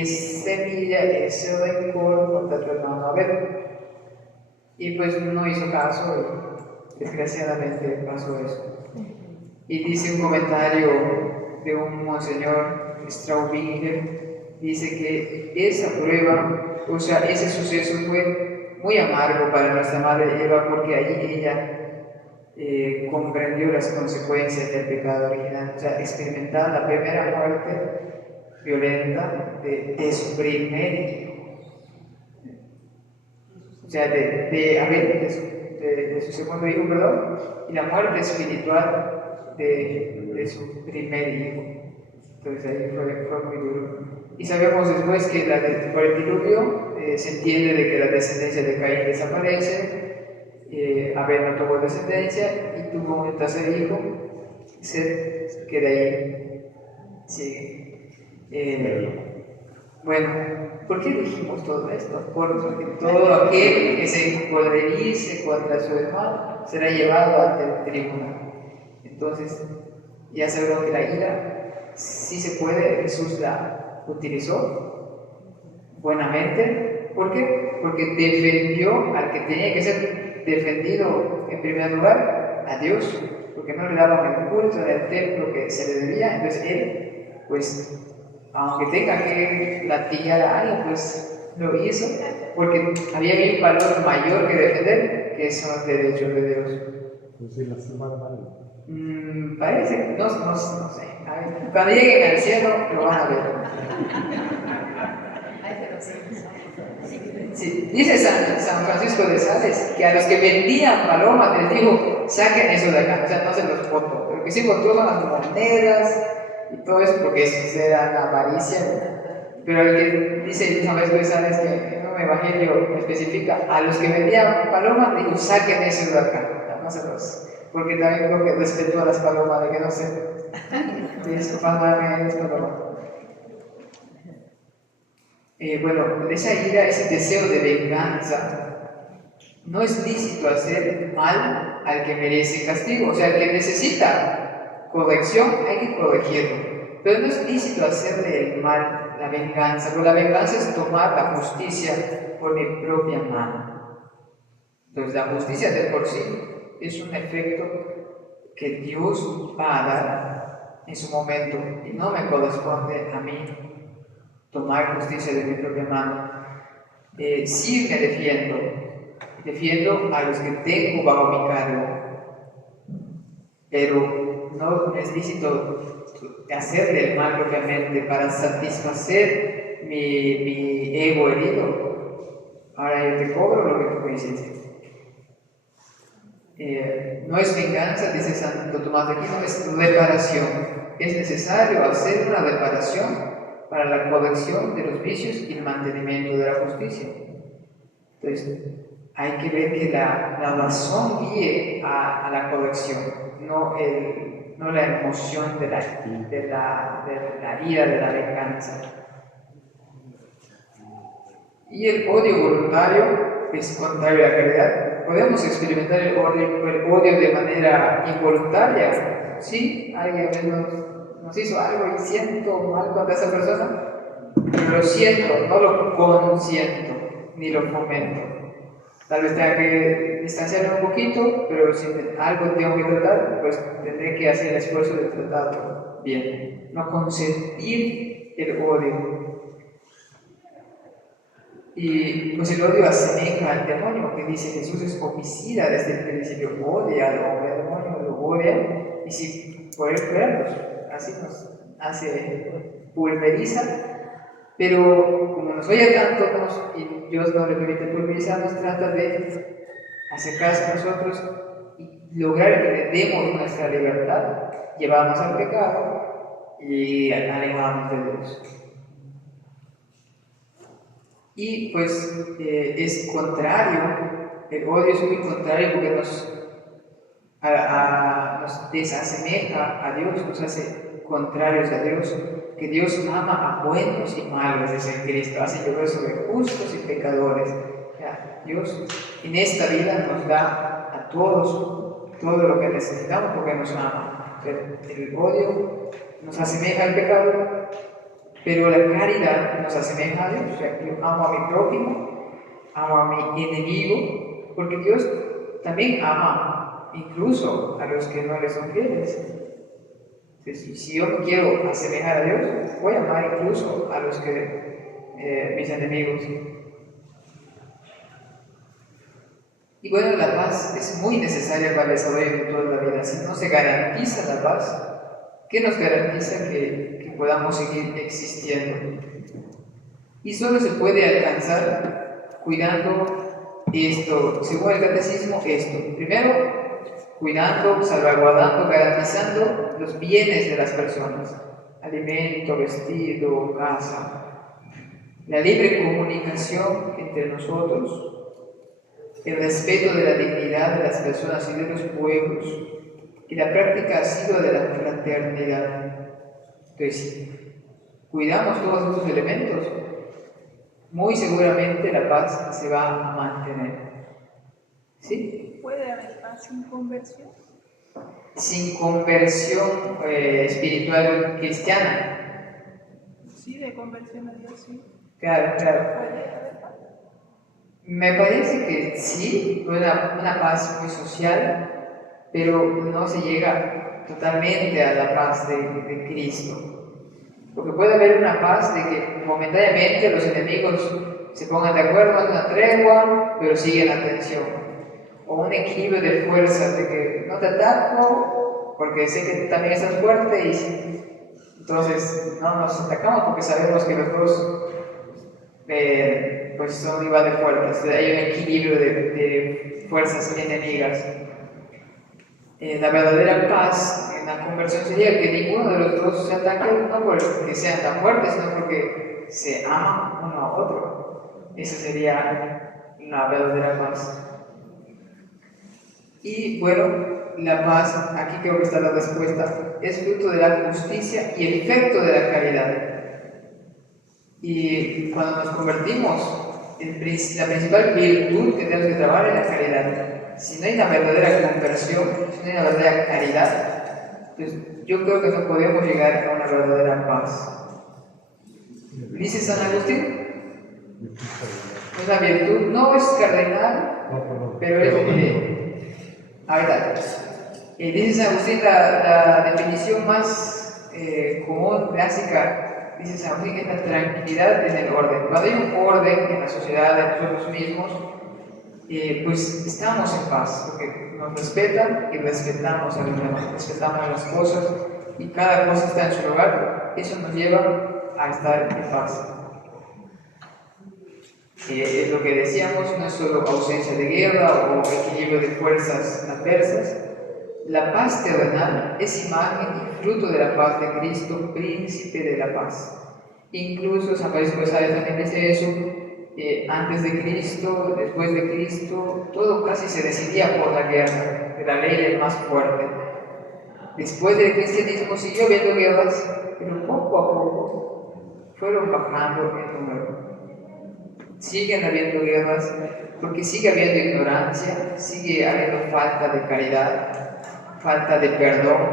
semilla, ese rencor contra tu hermano Abel. Y pues no hizo caso y desgraciadamente pasó eso. Y dice un comentario de un monseñor Straubinger, dice que esa prueba, o sea, ese suceso fue muy amargo para nuestra madre Eva, porque allí ella comprendió las consecuencias del pecado original, o sea, experimentar la primera muerte violenta de su primer hijo, o sea, de su segundo hijo, perdón, y la muerte espiritual de su primer hijo. Entonces ahí fue muy duro. Y sabemos después que por el diluvio se entiende de que la descendencia de Caín desaparece, Abel no tuvo descendencia y tuvo un tercer hijo, Set, que de ahí sigue. Bueno, ¿por qué dijimos todo esto? Porque todo aquel que se encolerice contra su hermano será llevado ante el tribunal. Entonces, ya sabemos que la ira sí se puede, Jesús la utilizó buenamente. ¿Por qué? Porque defendió al que tenía que ser defendido en primer lugar, a Dios, porque no le daban el culto en el templo que se le debía. Entonces él, pues, aunque tenga que latigar a alguien, pues lo hizo, porque había un valor mayor que defender, que son los derechos de Dios. Pues sí, la semana mal. Parece, no sé. A ver, cuando lleguen al cielo lo van a ver. Sí, dice San Francisco de Sales que a los que vendían palomas les dijo, saquen eso de acá, o sea, no se los foto. Pero que sí contó son las monedas y todo eso, porque eso se da la avaricia. Pero el que dice San Francisco de Sales que en un evangelio especifica, a los que vendían palomas les dijo, saquen eso de acá, no se los. Porque también creo que respetó a las palomas de que no se desfaman las palomas. Bueno, esa ira, ese deseo de venganza, no es lícito hacer mal al que merece castigo. O sea, el que necesita corrección, hay que corregirlo. Pero no es lícito hacerle el mal, la venganza, porque la venganza es tomar la justicia por mi propia mano. Entonces, la justicia de por sí es un efecto que Dios va a dar en su momento y no me corresponde a mí tomar justicia de mi propia mano. Sí me defiendo a los que tengo bajo mi cargo, pero no es lícito hacerle el mal propiamente para satisfacer mi ego herido. Ahora yo te cobro lo que tú me hiciste. No es venganza, dice Santo Tomás de Aquino, es reparación. Es necesario hacer una reparación para la corrección de los vicios y el mantenimiento de la justicia. Entonces, hay que ver que la razón guíe a la corrección, no la emoción de la ira, de la venganza. Y el odio voluntario es contrario a la caridad. Podemos experimentar el odio de manera involuntaria. Sí, alguien nos hizo algo y siento mal contra esa persona, pero lo siento, no lo consiento ni lo fomento. Tal vez tenga que distanciarme un poquito, pero si algo tengo que tratar, pues tendré que hacer el esfuerzo de tratarlo bien. No consentir el odio. Y pues el odio asemeja al demonio, que dice Jesús es homicida desde el principio, odia al hombre, el demonio lo odia, y si por él fuera, pues así nos hace, pulveriza, pero como nos oye tanto y Dios no le permite pulverizarnos, trata de acercarse a nosotros y lograr que le demos nuestra libertad, llevarnos al pecado y alejarnos de Dios. Y pues es contrario, el odio es muy contrario porque nos desasemeja a Dios, nos hace contrarios a Dios, que Dios ama a buenos y malos, dice Cristo, hace llover sobre justos y pecadores. Dios en esta vida nos da a todos todo lo que necesitamos porque nos ama. El odio nos asemeja al pecado, pero la caridad nos asemeja a Dios. O sea, yo amo a mi prójimo, amo a mi enemigo, porque Dios también ama incluso a los que no le son fieles. Entonces, si yo me quiero asemejar a Dios, voy a amar incluso a los que mis enemigos. Y bueno, la paz es muy necesaria para el desarrollo de toda la vida. Si no se garantiza la paz, ¿qué nos garantiza que podamos seguir existiendo? Y solo se puede alcanzar cuidando esto, según el catecismo, esto. Primero, cuidando, salvaguardando, garantizando los bienes de las personas. Alimento, vestido, casa. La libre comunicación entre nosotros. El respeto de la dignidad de las personas y de los pueblos. Y la práctica asidua de la fraternidad. Entonces, cuidamos todos estos elementos, muy seguramente la paz se va a mantener. ¿Sí? ¿Puede haber paz sin conversión? Sin conversión espiritual cristiana. Sí, de conversión a Dios, sí. Claro. ¿Puede haber paz? Me parece que sí, una paz muy social, pero no se llega totalmente a la paz de Cristo. Porque puede haber una paz de que momentáneamente los enemigos se pongan de acuerdo, hacen una tregua, pero siguen la tensión. O un equilibrio de fuerzas, de que no te ataco, porque sé que también estás fuerte y entonces no nos atacamos porque sabemos que los dos pues son igual de fuertes, hay un equilibrio de fuerzas enemigas. La verdadera paz en la conversión sería que ninguno de los dos se ataque, no porque sean tan fuertes, sino porque se aman uno a otro. Esa sería la verdadera paz. Y bueno, la paz, aquí creo que está la respuesta, es fruto de la justicia y el efecto de la caridad. Y cuando nos convertimos, la principal virtud que tenemos que trabajar es la caridad. Si no hay una verdadera conversión, si no hay una verdadera caridad, pues yo creo que no podemos llegar a una verdadera paz. Dice San Agustín, es una virtud, no es cardenal, pero es ahorita. Dice San Agustín la definición más común, clásica, dice San Agustín, es la tranquilidad en el orden. Cuando hay un orden en la sociedad, en nosotros mismos, pues estamos en paz, porque nos respetan y respetamos a los demás, respetamos las cosas y cada cosa está en su lugar. Eso nos lleva a estar en paz. Es lo que decíamos, no es solo ausencia de guerra o equilibrio de fuerzas adversas. La paz terrenal es imagen y fruto de la paz de Cristo, príncipe de la paz. Incluso San Francisco de Sales también dice eso. Antes de Cristo, después de Cristo, todo casi se decidía por la guerra, de la ley del más fuerte. Después del cristianismo siguió habiendo guerras, pero poco a poco fueron bajando en número. Siguen habiendo guerras porque sigue habiendo ignorancia, sigue habiendo falta de caridad, falta de perdón.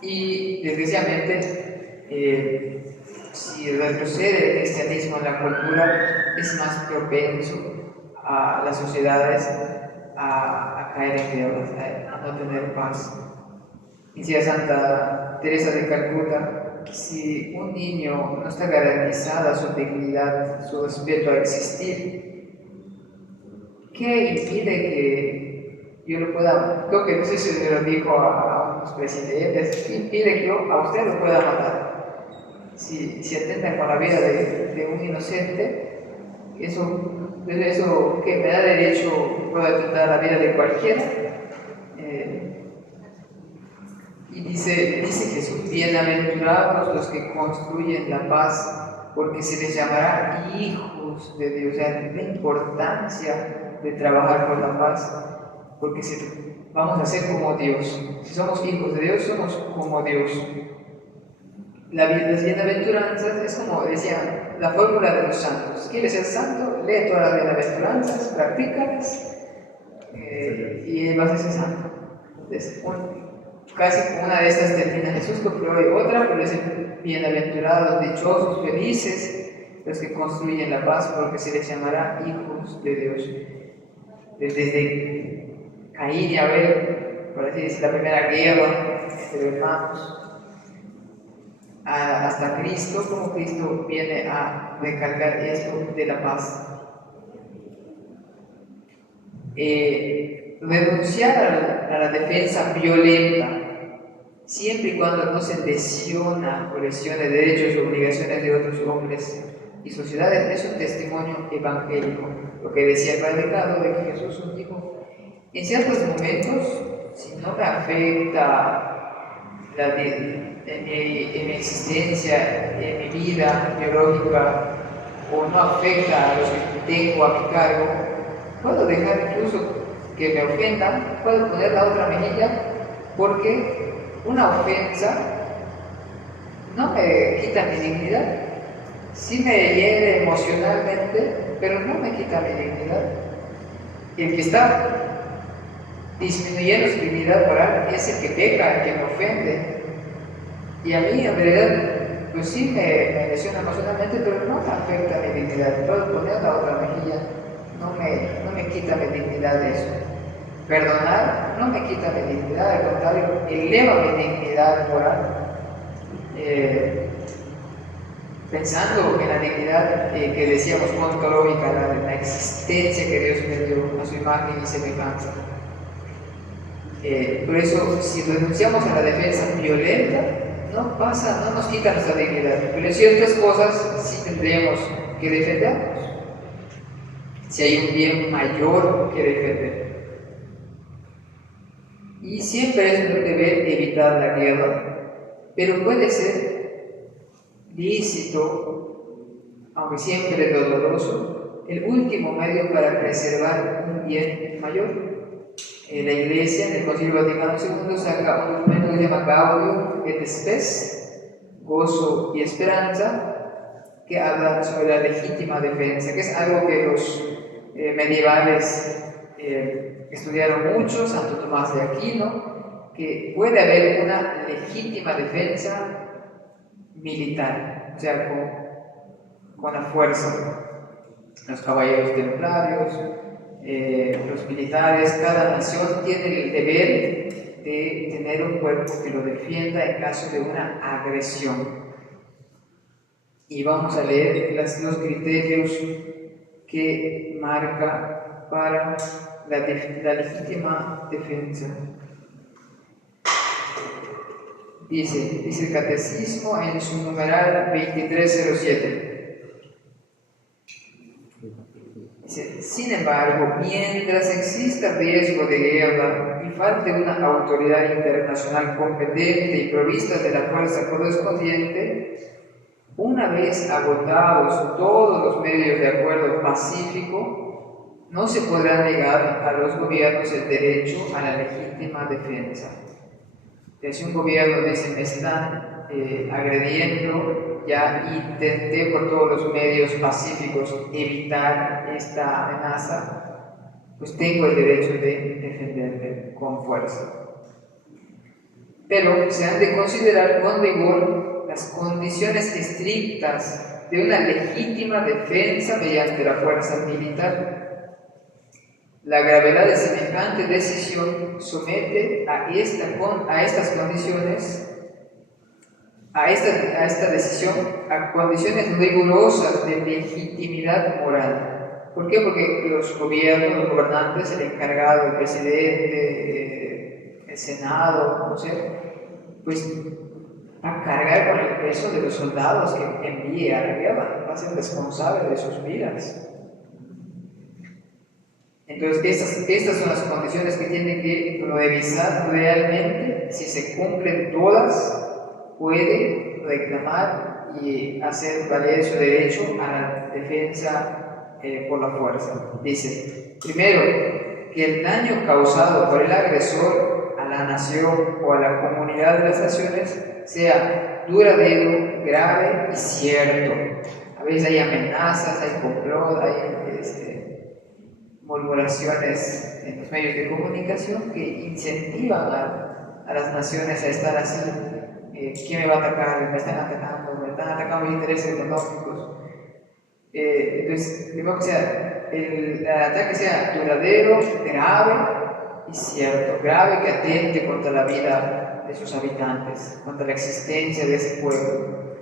Y desgraciadamente, si retrocede el cristianismo en la cultura, es más propenso a las sociedades a caer en guerras, a no tener paz. Decía Santa Teresa de Calcuta, si un niño no está garantizada su dignidad, su respeto a existir, ¿qué impide que yo lo pueda, creo que no sé si se lo dijo a unos presidentes, ¿qué impide que yo a usted lo pueda matar? Si atentan con la vida de un inocente, eso que me da derecho, puedo atentar la vida de cualquiera. Y dice Jesús, bienaventurados los que construyen la paz, porque se les llamará hijos de Dios. O sea, la importancia de trabajar por la paz, porque vamos a ser como Dios. Si somos hijos de Dios, somos como Dios. Las bienaventuranzas es como decían, la fórmula de los santos. ¿Quieres ser santo? Lee todas las bienaventuranzas, practícalas y vas a ser santo. Entonces, casi como una de estas termina Jesús, porque otra, pero es bienaventurados, dichosos, felices, los que construyen la paz, porque se les llamará hijos de Dios. Desde Caín y Abel, por así decir, la primera guerra entre hermanos, hasta Cristo, como Cristo viene a recalcar esto de la paz. Renunciar a la defensa violenta, siempre y cuando no se lesiona o lesione derechos y obligaciones de otros hombres y sociedades, es un testimonio evangélico. Lo que decía el Padre Ricardo, de que Jesús nos dijo, en ciertos momentos, si no me afecta en mi existencia, en mi vida biológica, o no afecta a los que tengo a mi cargo, puedo dejar incluso que me ofendan, puedo poner la otra mejilla, porque una ofensa no me quita mi dignidad. Sí me hiere emocionalmente, pero no me quita mi dignidad. Y el que está disminuyendo su dignidad moral es el que peca, el que me ofende. Y a mí, en realidad, pues sí me lesiona emocionalmente, pero no me afecta mi dignidad. Puedo poner la otra mejilla, no me quita mi dignidad de eso. Perdonar no me quita mi dignidad, al contrario, eleva mi dignidad moral. Pensando en la dignidad que decíamos ontológica, la existencia que Dios me dio a su imagen y semejanza. Por eso, si renunciamos a la defensa violenta, no pasa, no nos quita nuestra dignidad, pero en ciertas cosas sí tendríamos que defendernos, si hay un bien mayor que defender. Y siempre es un deber evitar la guerra, pero puede ser lícito, aunque siempre doloroso, el último medio para preservar un bien mayor. La Iglesia, en el Concilio Vaticano II, saca un documento que se llama Gaudium et Spes, gozo y esperanza, que habla sobre la legítima defensa, que es algo que los medievales estudiaron mucho, Santo Tomás de Aquino, que puede haber una legítima defensa militar, o sea, con la fuerza. Los caballeros templarios, los militares, cada nación tiene el deber de tener un cuerpo que lo defienda en caso de una agresión. Y vamos a leer los criterios que marca para la legítima defensa. Dice el Catecismo en su numeral 2307. Dice, sin embargo, mientras exista riesgo de guerra y falte una autoridad internacional competente y provista de la fuerza correspondiente, una vez agotados todos los medios de acuerdo pacífico, no se podrá negar a los gobiernos el derecho a la legítima defensa. Si un gobierno dice, me están agrediendo, ya intenté por todos los medios pacíficos evitar esta amenaza, pues tengo el derecho de defenderme con fuerza. Pero se han de considerar con rigor las condiciones estrictas de una legítima defensa mediante la fuerza militar. La gravedad de semejante decisión somete a estas condiciones, a esta decisión, a condiciones rigurosas de legitimidad moral. ¿Por qué? Porque los gobiernos, los gobernantes, el encargado, el presidente, el Senado, no sé, pues va a cargar con el peso de los soldados que envíe a la guerra, va a ser responsable de sus vidas. Entonces, estas son las condiciones que tienen que revisar realmente. Si se cumplen todas, puede reclamar y hacer valer su derecho a la defensa por la fuerza. Dice, primero, que el daño causado por el agresor a la nación o a la comunidad de las naciones sea duradero, grave y cierto. A veces hay amenazas, hay complot, hay murmuraciones en los medios de comunicación que incentivan a las naciones a estar así. ¿Quién me va a atacar? Me están atacando mis intereses económicos. Entonces, primero que sea, el ataque sea duradero, grave y cierto. Grave, que atente contra la vida de sus habitantes, contra la existencia de ese pueblo.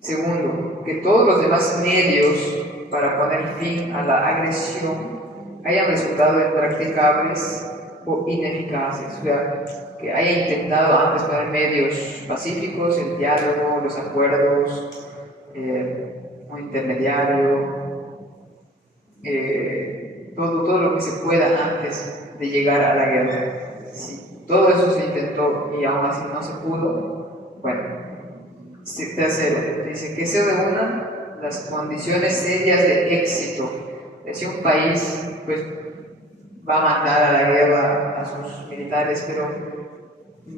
Segundo, que todos los demás medios para poner fin a la agresión hayan resultado impracticables o ineficaces, o sea, que haya intentado antes poner medios pacíficos, el diálogo, los acuerdos, un intermediario, todo lo que se pueda antes de llegar a la guerra. Si todo eso se intentó y aún así no se pudo, bueno. Tercero, dice que se reúnan las condiciones serias de éxito. Si un país pues, va a mandar a la guerra a sus militares, pero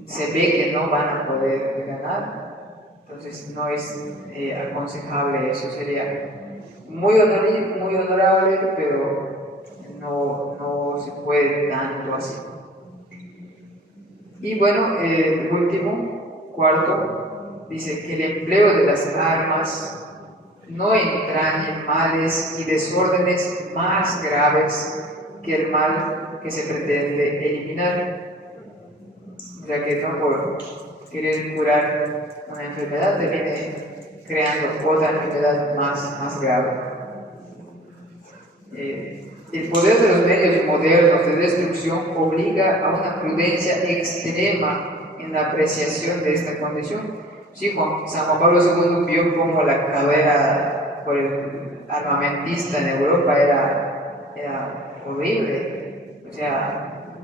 se ve que no van a poder ganar, entonces no es aconsejable eso. Sería muy honorable, pero no se puede tanto así. Y bueno, el último, cuarto, dice que el empleo de las armas no entrañe males y desórdenes más graves que el mal que se pretende eliminar. O sea que no por querer curar una enfermedad te viene creando otra enfermedad más grave. El poder de los medios modernos de destrucción obliga a una prudencia extrema en la apreciación de esta condición. Sí, San Juan Pablo II vio cómo la carrera por el armamentista en Europa era horrible. O sea,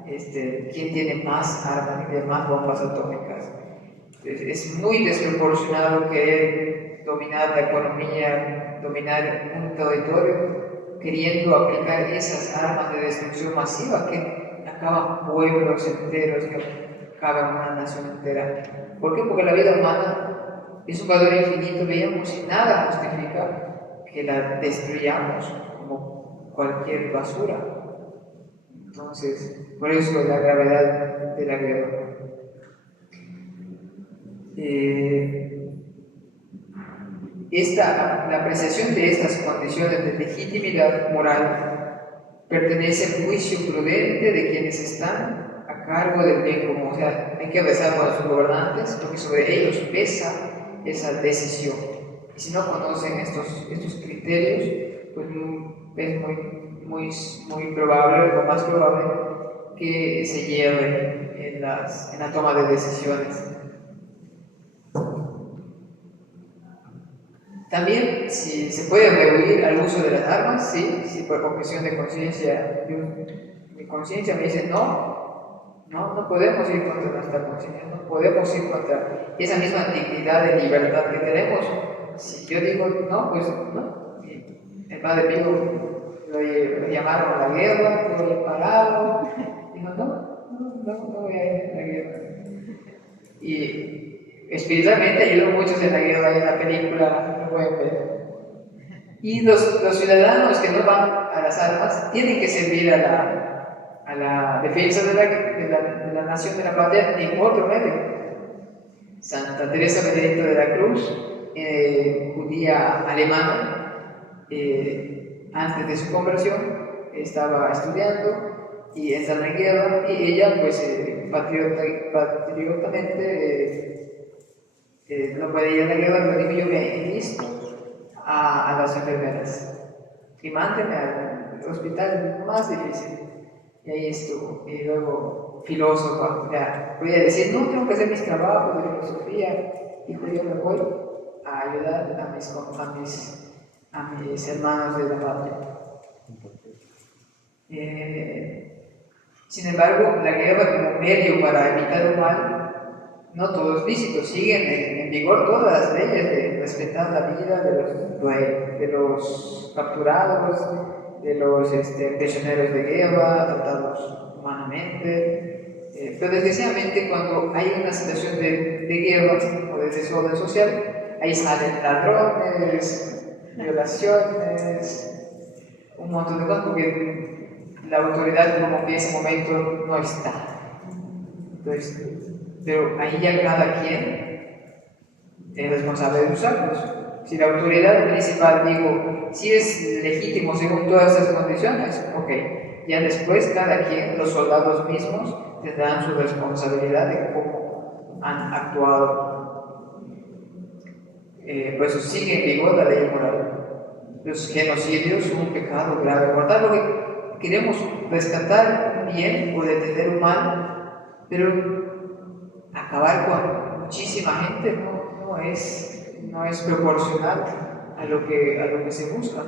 ¿quién tiene más armas, tiene más bombas atómicas? Es muy desproporcionado querer dominar la economía, dominar un territorio, queriendo aplicar esas armas de destrucción masiva que acaban pueblos enteros, que acaban una nación entera. ¿Por qué? Porque la vida humana es un valor infinito, veíamos, y nada justifica que la destruyamos como cualquier basura. Entonces, por eso la gravedad de la guerra. La apreciación de estas condiciones de legitimidad moral pertenece al juicio prudente de quienes están a cargo del bien común. O sea, hay que rezar por los gobernantes porque sobre ellos pesa esa decisión. Y si no conocen estos criterios, pues es muy probable, lo más probable, que se lleven en la toma de decisiones. También, si se puede rehuir al uso de las armas, sí, si por objeción de conciencia, mi conciencia me dice no podemos ir contra nuestra conciencia, no podemos ir contra esa misma dignidad de libertad que tenemos. Si yo digo no, pues no. El padre Pío lo llamaron a la guerra, lo parado, dijo no voy a ir a la guerra. Y espiritualmente ayudó muchos en la guerra, en la película. Y los ciudadanos que no van a las armas tienen que servir a la defensa de la nación, de la patria, en otro medio. Santa Teresa Benedicto de la Cruz, judía alemana, antes de su conversión, estaba estudiando y entró en guerra, y ella, pues, patriotamente, no puede ir a la guerra, pero digo, yo me enlisto a las enfermeras y mándenme al hospital más difícil. Y ahí estuvo. Y luego, filósofo, ya podía decir, no tengo que hacer mis trabajos de filosofía, dijo, yo me voy a ayudar a mis hermanos de la patria. Sin embargo, la guerra como medio para evitar un mal, no todo es lícito, siguen en vigor todas las leyes de respetar la vida de los capturados, de los prisioneros de guerra, tratados humanamente. Pero desgraciadamente, cuando hay una situación de guerra o de desorden social, ahí salen ladrones, violaciones, un montón de cosas, porque la autoridad como que en ese momento no está. Entonces, pero ahí ya cada quien es responsable de sus actos. Si la autoridad principal, digo, si es legítimo según todas esas condiciones, ok, ya después cada quien, los soldados mismos, tendrán su responsabilidad de cómo han actuado. Por eso sigue en vigor la ley moral. Los genocidios son un pecado grave, mortal, porque queremos rescatar un bien o detener un mal, pero acabar con muchísima gente no es proporcional a lo que se busca.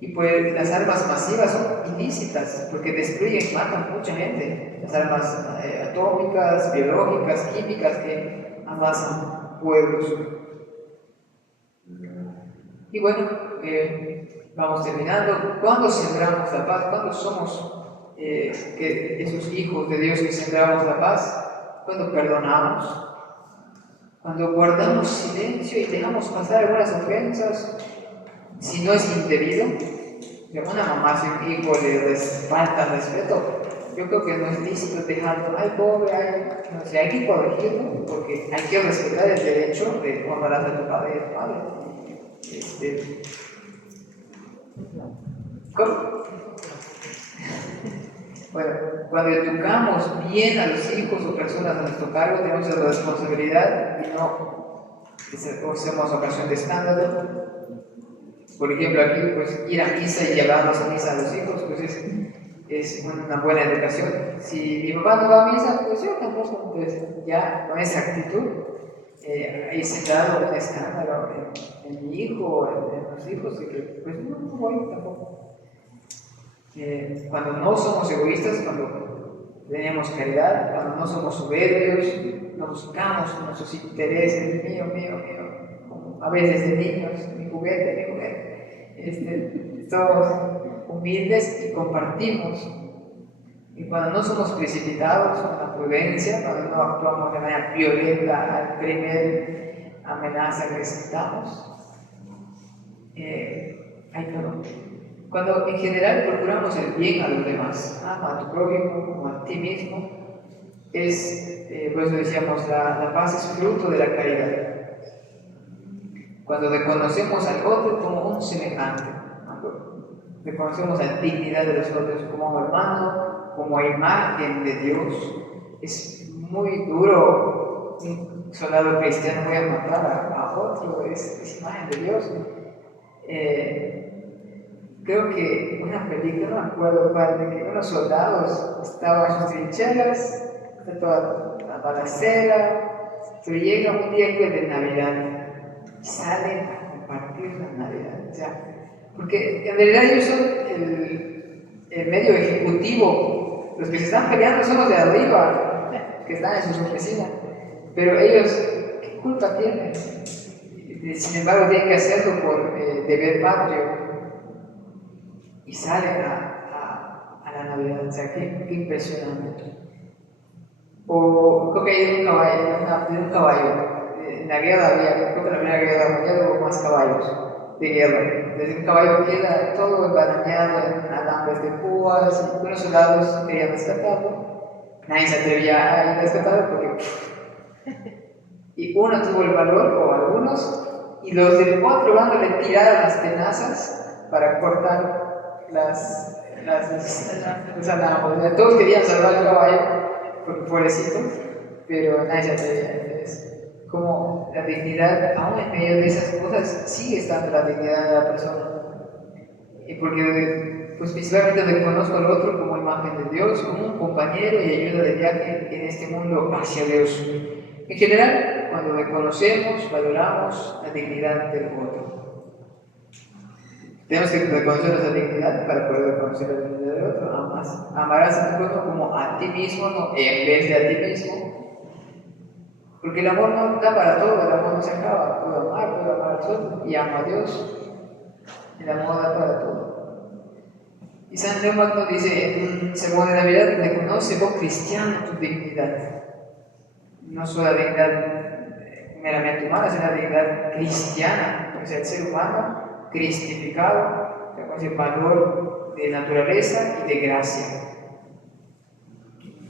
Y pues las armas masivas son ilícitas porque destruyen, matan mucha gente. Las armas atómicas, biológicas, químicas que amasan pueblos. Y bueno, vamos terminando. ¿Cuándo sembramos la paz? ¿Cuándo somos esos hijos de Dios que sembramos la paz? Cuando perdonamos, cuando guardamos silencio y dejamos pasar algunas ofensas, si no es indebido, que una mamá si un hijo le falta respeto, yo creo que no es lícito dejarlo, ay pobre, no sé, hay que corregirlo, porque hay que respetar el derecho de honrar a tu padre y a tu madre. ¿Cómo? Bueno, cuando educamos bien a los hijos o personas a nuestro cargo, tenemos la responsabilidad y no hacemos ocasión de escándalo. Por ejemplo, aquí pues ir a misa y llevarlos a misa a los hijos, pues es una buena educación. Si mi papá no va a misa, pues yo tampoco, pues ya con esa actitud he sembrado un escándalo en mi hijo, en los hijos, y que pues no voy tampoco. Cuando no somos egoístas, cuando tenemos caridad, cuando no somos soberbios, no buscamos nuestros intereses, mío, como a veces de niños, mi juguete, todos humildes y compartimos. Y cuando no somos precipitados con la prudencia, cuando no actuamos de manera violenta al primer amenaza que sintamos, hay todo. Cuando en general procuramos el bien a los demás, ama a tu prójimo como a ti mismo, por eso decíamos, la paz es fruto de la caridad. Cuando reconocemos al otro como un semejante, cuando reconocemos la dignidad de los otros como un hermano, como imagen de Dios, es muy duro. Un soldado cristiano voy a matar a otro, es imagen de Dios. Creo que una película, no me acuerdo cuál, de que unos soldados estaban en sus trincheras, de toda la balacera, pero llega un día de Navidad y salen a compartir la Navidad. O sea, porque en realidad ellos son el medio ejecutivo, los que se están peleando son los de arriba, que están en sus oficinas, pero ellos, ¿qué culpa tienen? Sin embargo, tienen que hacerlo por deber patrio. Y salen a la Navidad, o sea, qué impresionante. O creo que hay un caballo. En la guerra había, creo que en la Primera Guerra Mundial hubo más caballos de guerra. Desde un caballo queda todo embarañado en alambres de púas, y unos soldados querían rescatarlo. Nadie se atrevía a ir a rescatarlo porque. Y uno tuvo el valor, o algunos, y los del otro bando le tiraron las tenazas para cortar las alambres. Todos querían salvar al caballo, porque pobrecito, pero nadie se atrevía. Como la dignidad, aún en medio de esas cosas, sigue estando la dignidad de la persona. Y porque, pues principalmente reconozco al otro como imagen de Dios, como un compañero y ayuda de viaje en este mundo hacia Dios. En general, cuando reconocemos, valoramos la dignidad del otro. Tenemos que reconocer nuestra dignidad para poder reconocer la dignidad del otro. Amarás a tu prójimo como a ti mismo, no en vez de a ti mismo. Porque el amor no da para todo, el amor no se acaba. Puedo amar a los otros y amo a Dios. El amor da para todo. Y San León Magno dice en un sermón de Navidad: reconoce, oh cristiano, tu dignidad. No solo la dignidad meramente humana, sino la dignidad cristiana, o sea, el ser humano cristificado, con ese valor de naturaleza y de gracia.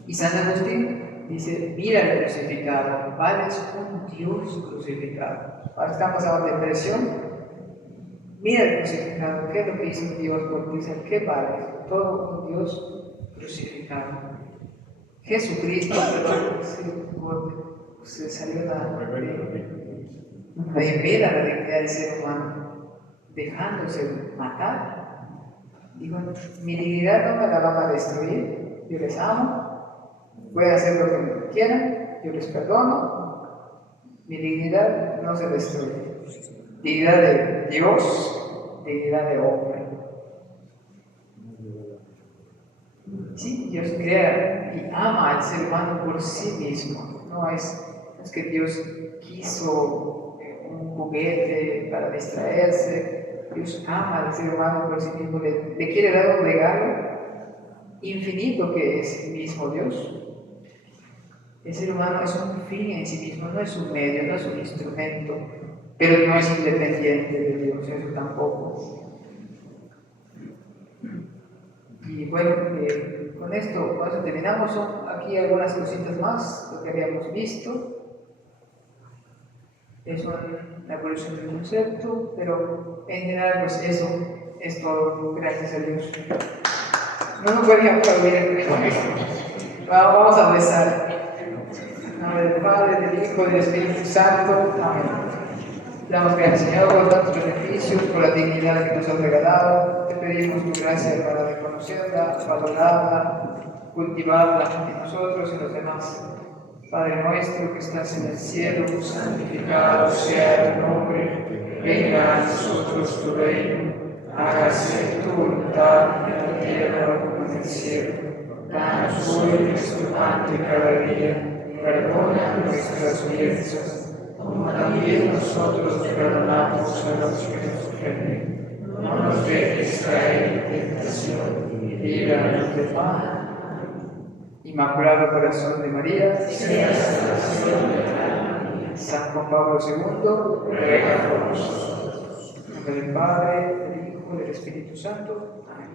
Y San Agustín dice: mira el crucificado, vales un Dios crucificado. Ahora están pasando depresión, mira el crucificado, ¿qué es lo que hizo Dios por ti? ¿Qué vale? Todo un Dios crucificado. Jesucristo, se salió revela la dignidad del ser humano, dejándose matar. Digo, mi dignidad no me la van a destruir, yo les amo, pueden hacer lo que quieran, yo les perdono, mi dignidad no se destruye. Dignidad de Dios, dignidad de hombre. Sí, Dios crea y ama al ser humano por sí mismo. No es que Dios quiso un juguete para distraerse. Dios ama al ser humano por sí mismo. Le quiere dar un regalo infinito que es el mismo Dios. El ser humano es un fin en sí mismo, no es un medio, no es un instrumento, pero no es independiente de Dios, eso tampoco. Y bueno, con esto terminamos. Son aquí algunas cositas más, lo que habíamos visto. Es una evolución del concepto, pero en general, pues eso es todo, gracias a Dios. No nos voy a aplaudir con esto. Vamos a rezar. En nombre del Padre, del Hijo y del Espíritu Santo. Amén. Damos gracias, Señor, por tantos beneficios, por la dignidad que nos has regalado. Te pedimos tu gracia para reconocerla, valorarla, cultivarla en nosotros y en los demás. Padre nuestro que estás en el cielo, santificado sea tu nombre. Venga a nosotros tu reino. Hágase tu voluntad en la tierra como en el cielo. Danos hoy nuestro pan de cada día. Perdona nuestras ofensas, como también nosotros perdonamos a los que nos ofenden. No nos dejes caer en tentación y líbranos del mal. Inmaculado Corazón de María, San Juan Pablo II, ruega por nosotros. En nombre del Padre, del Hijo y del Espíritu Santo. Amén.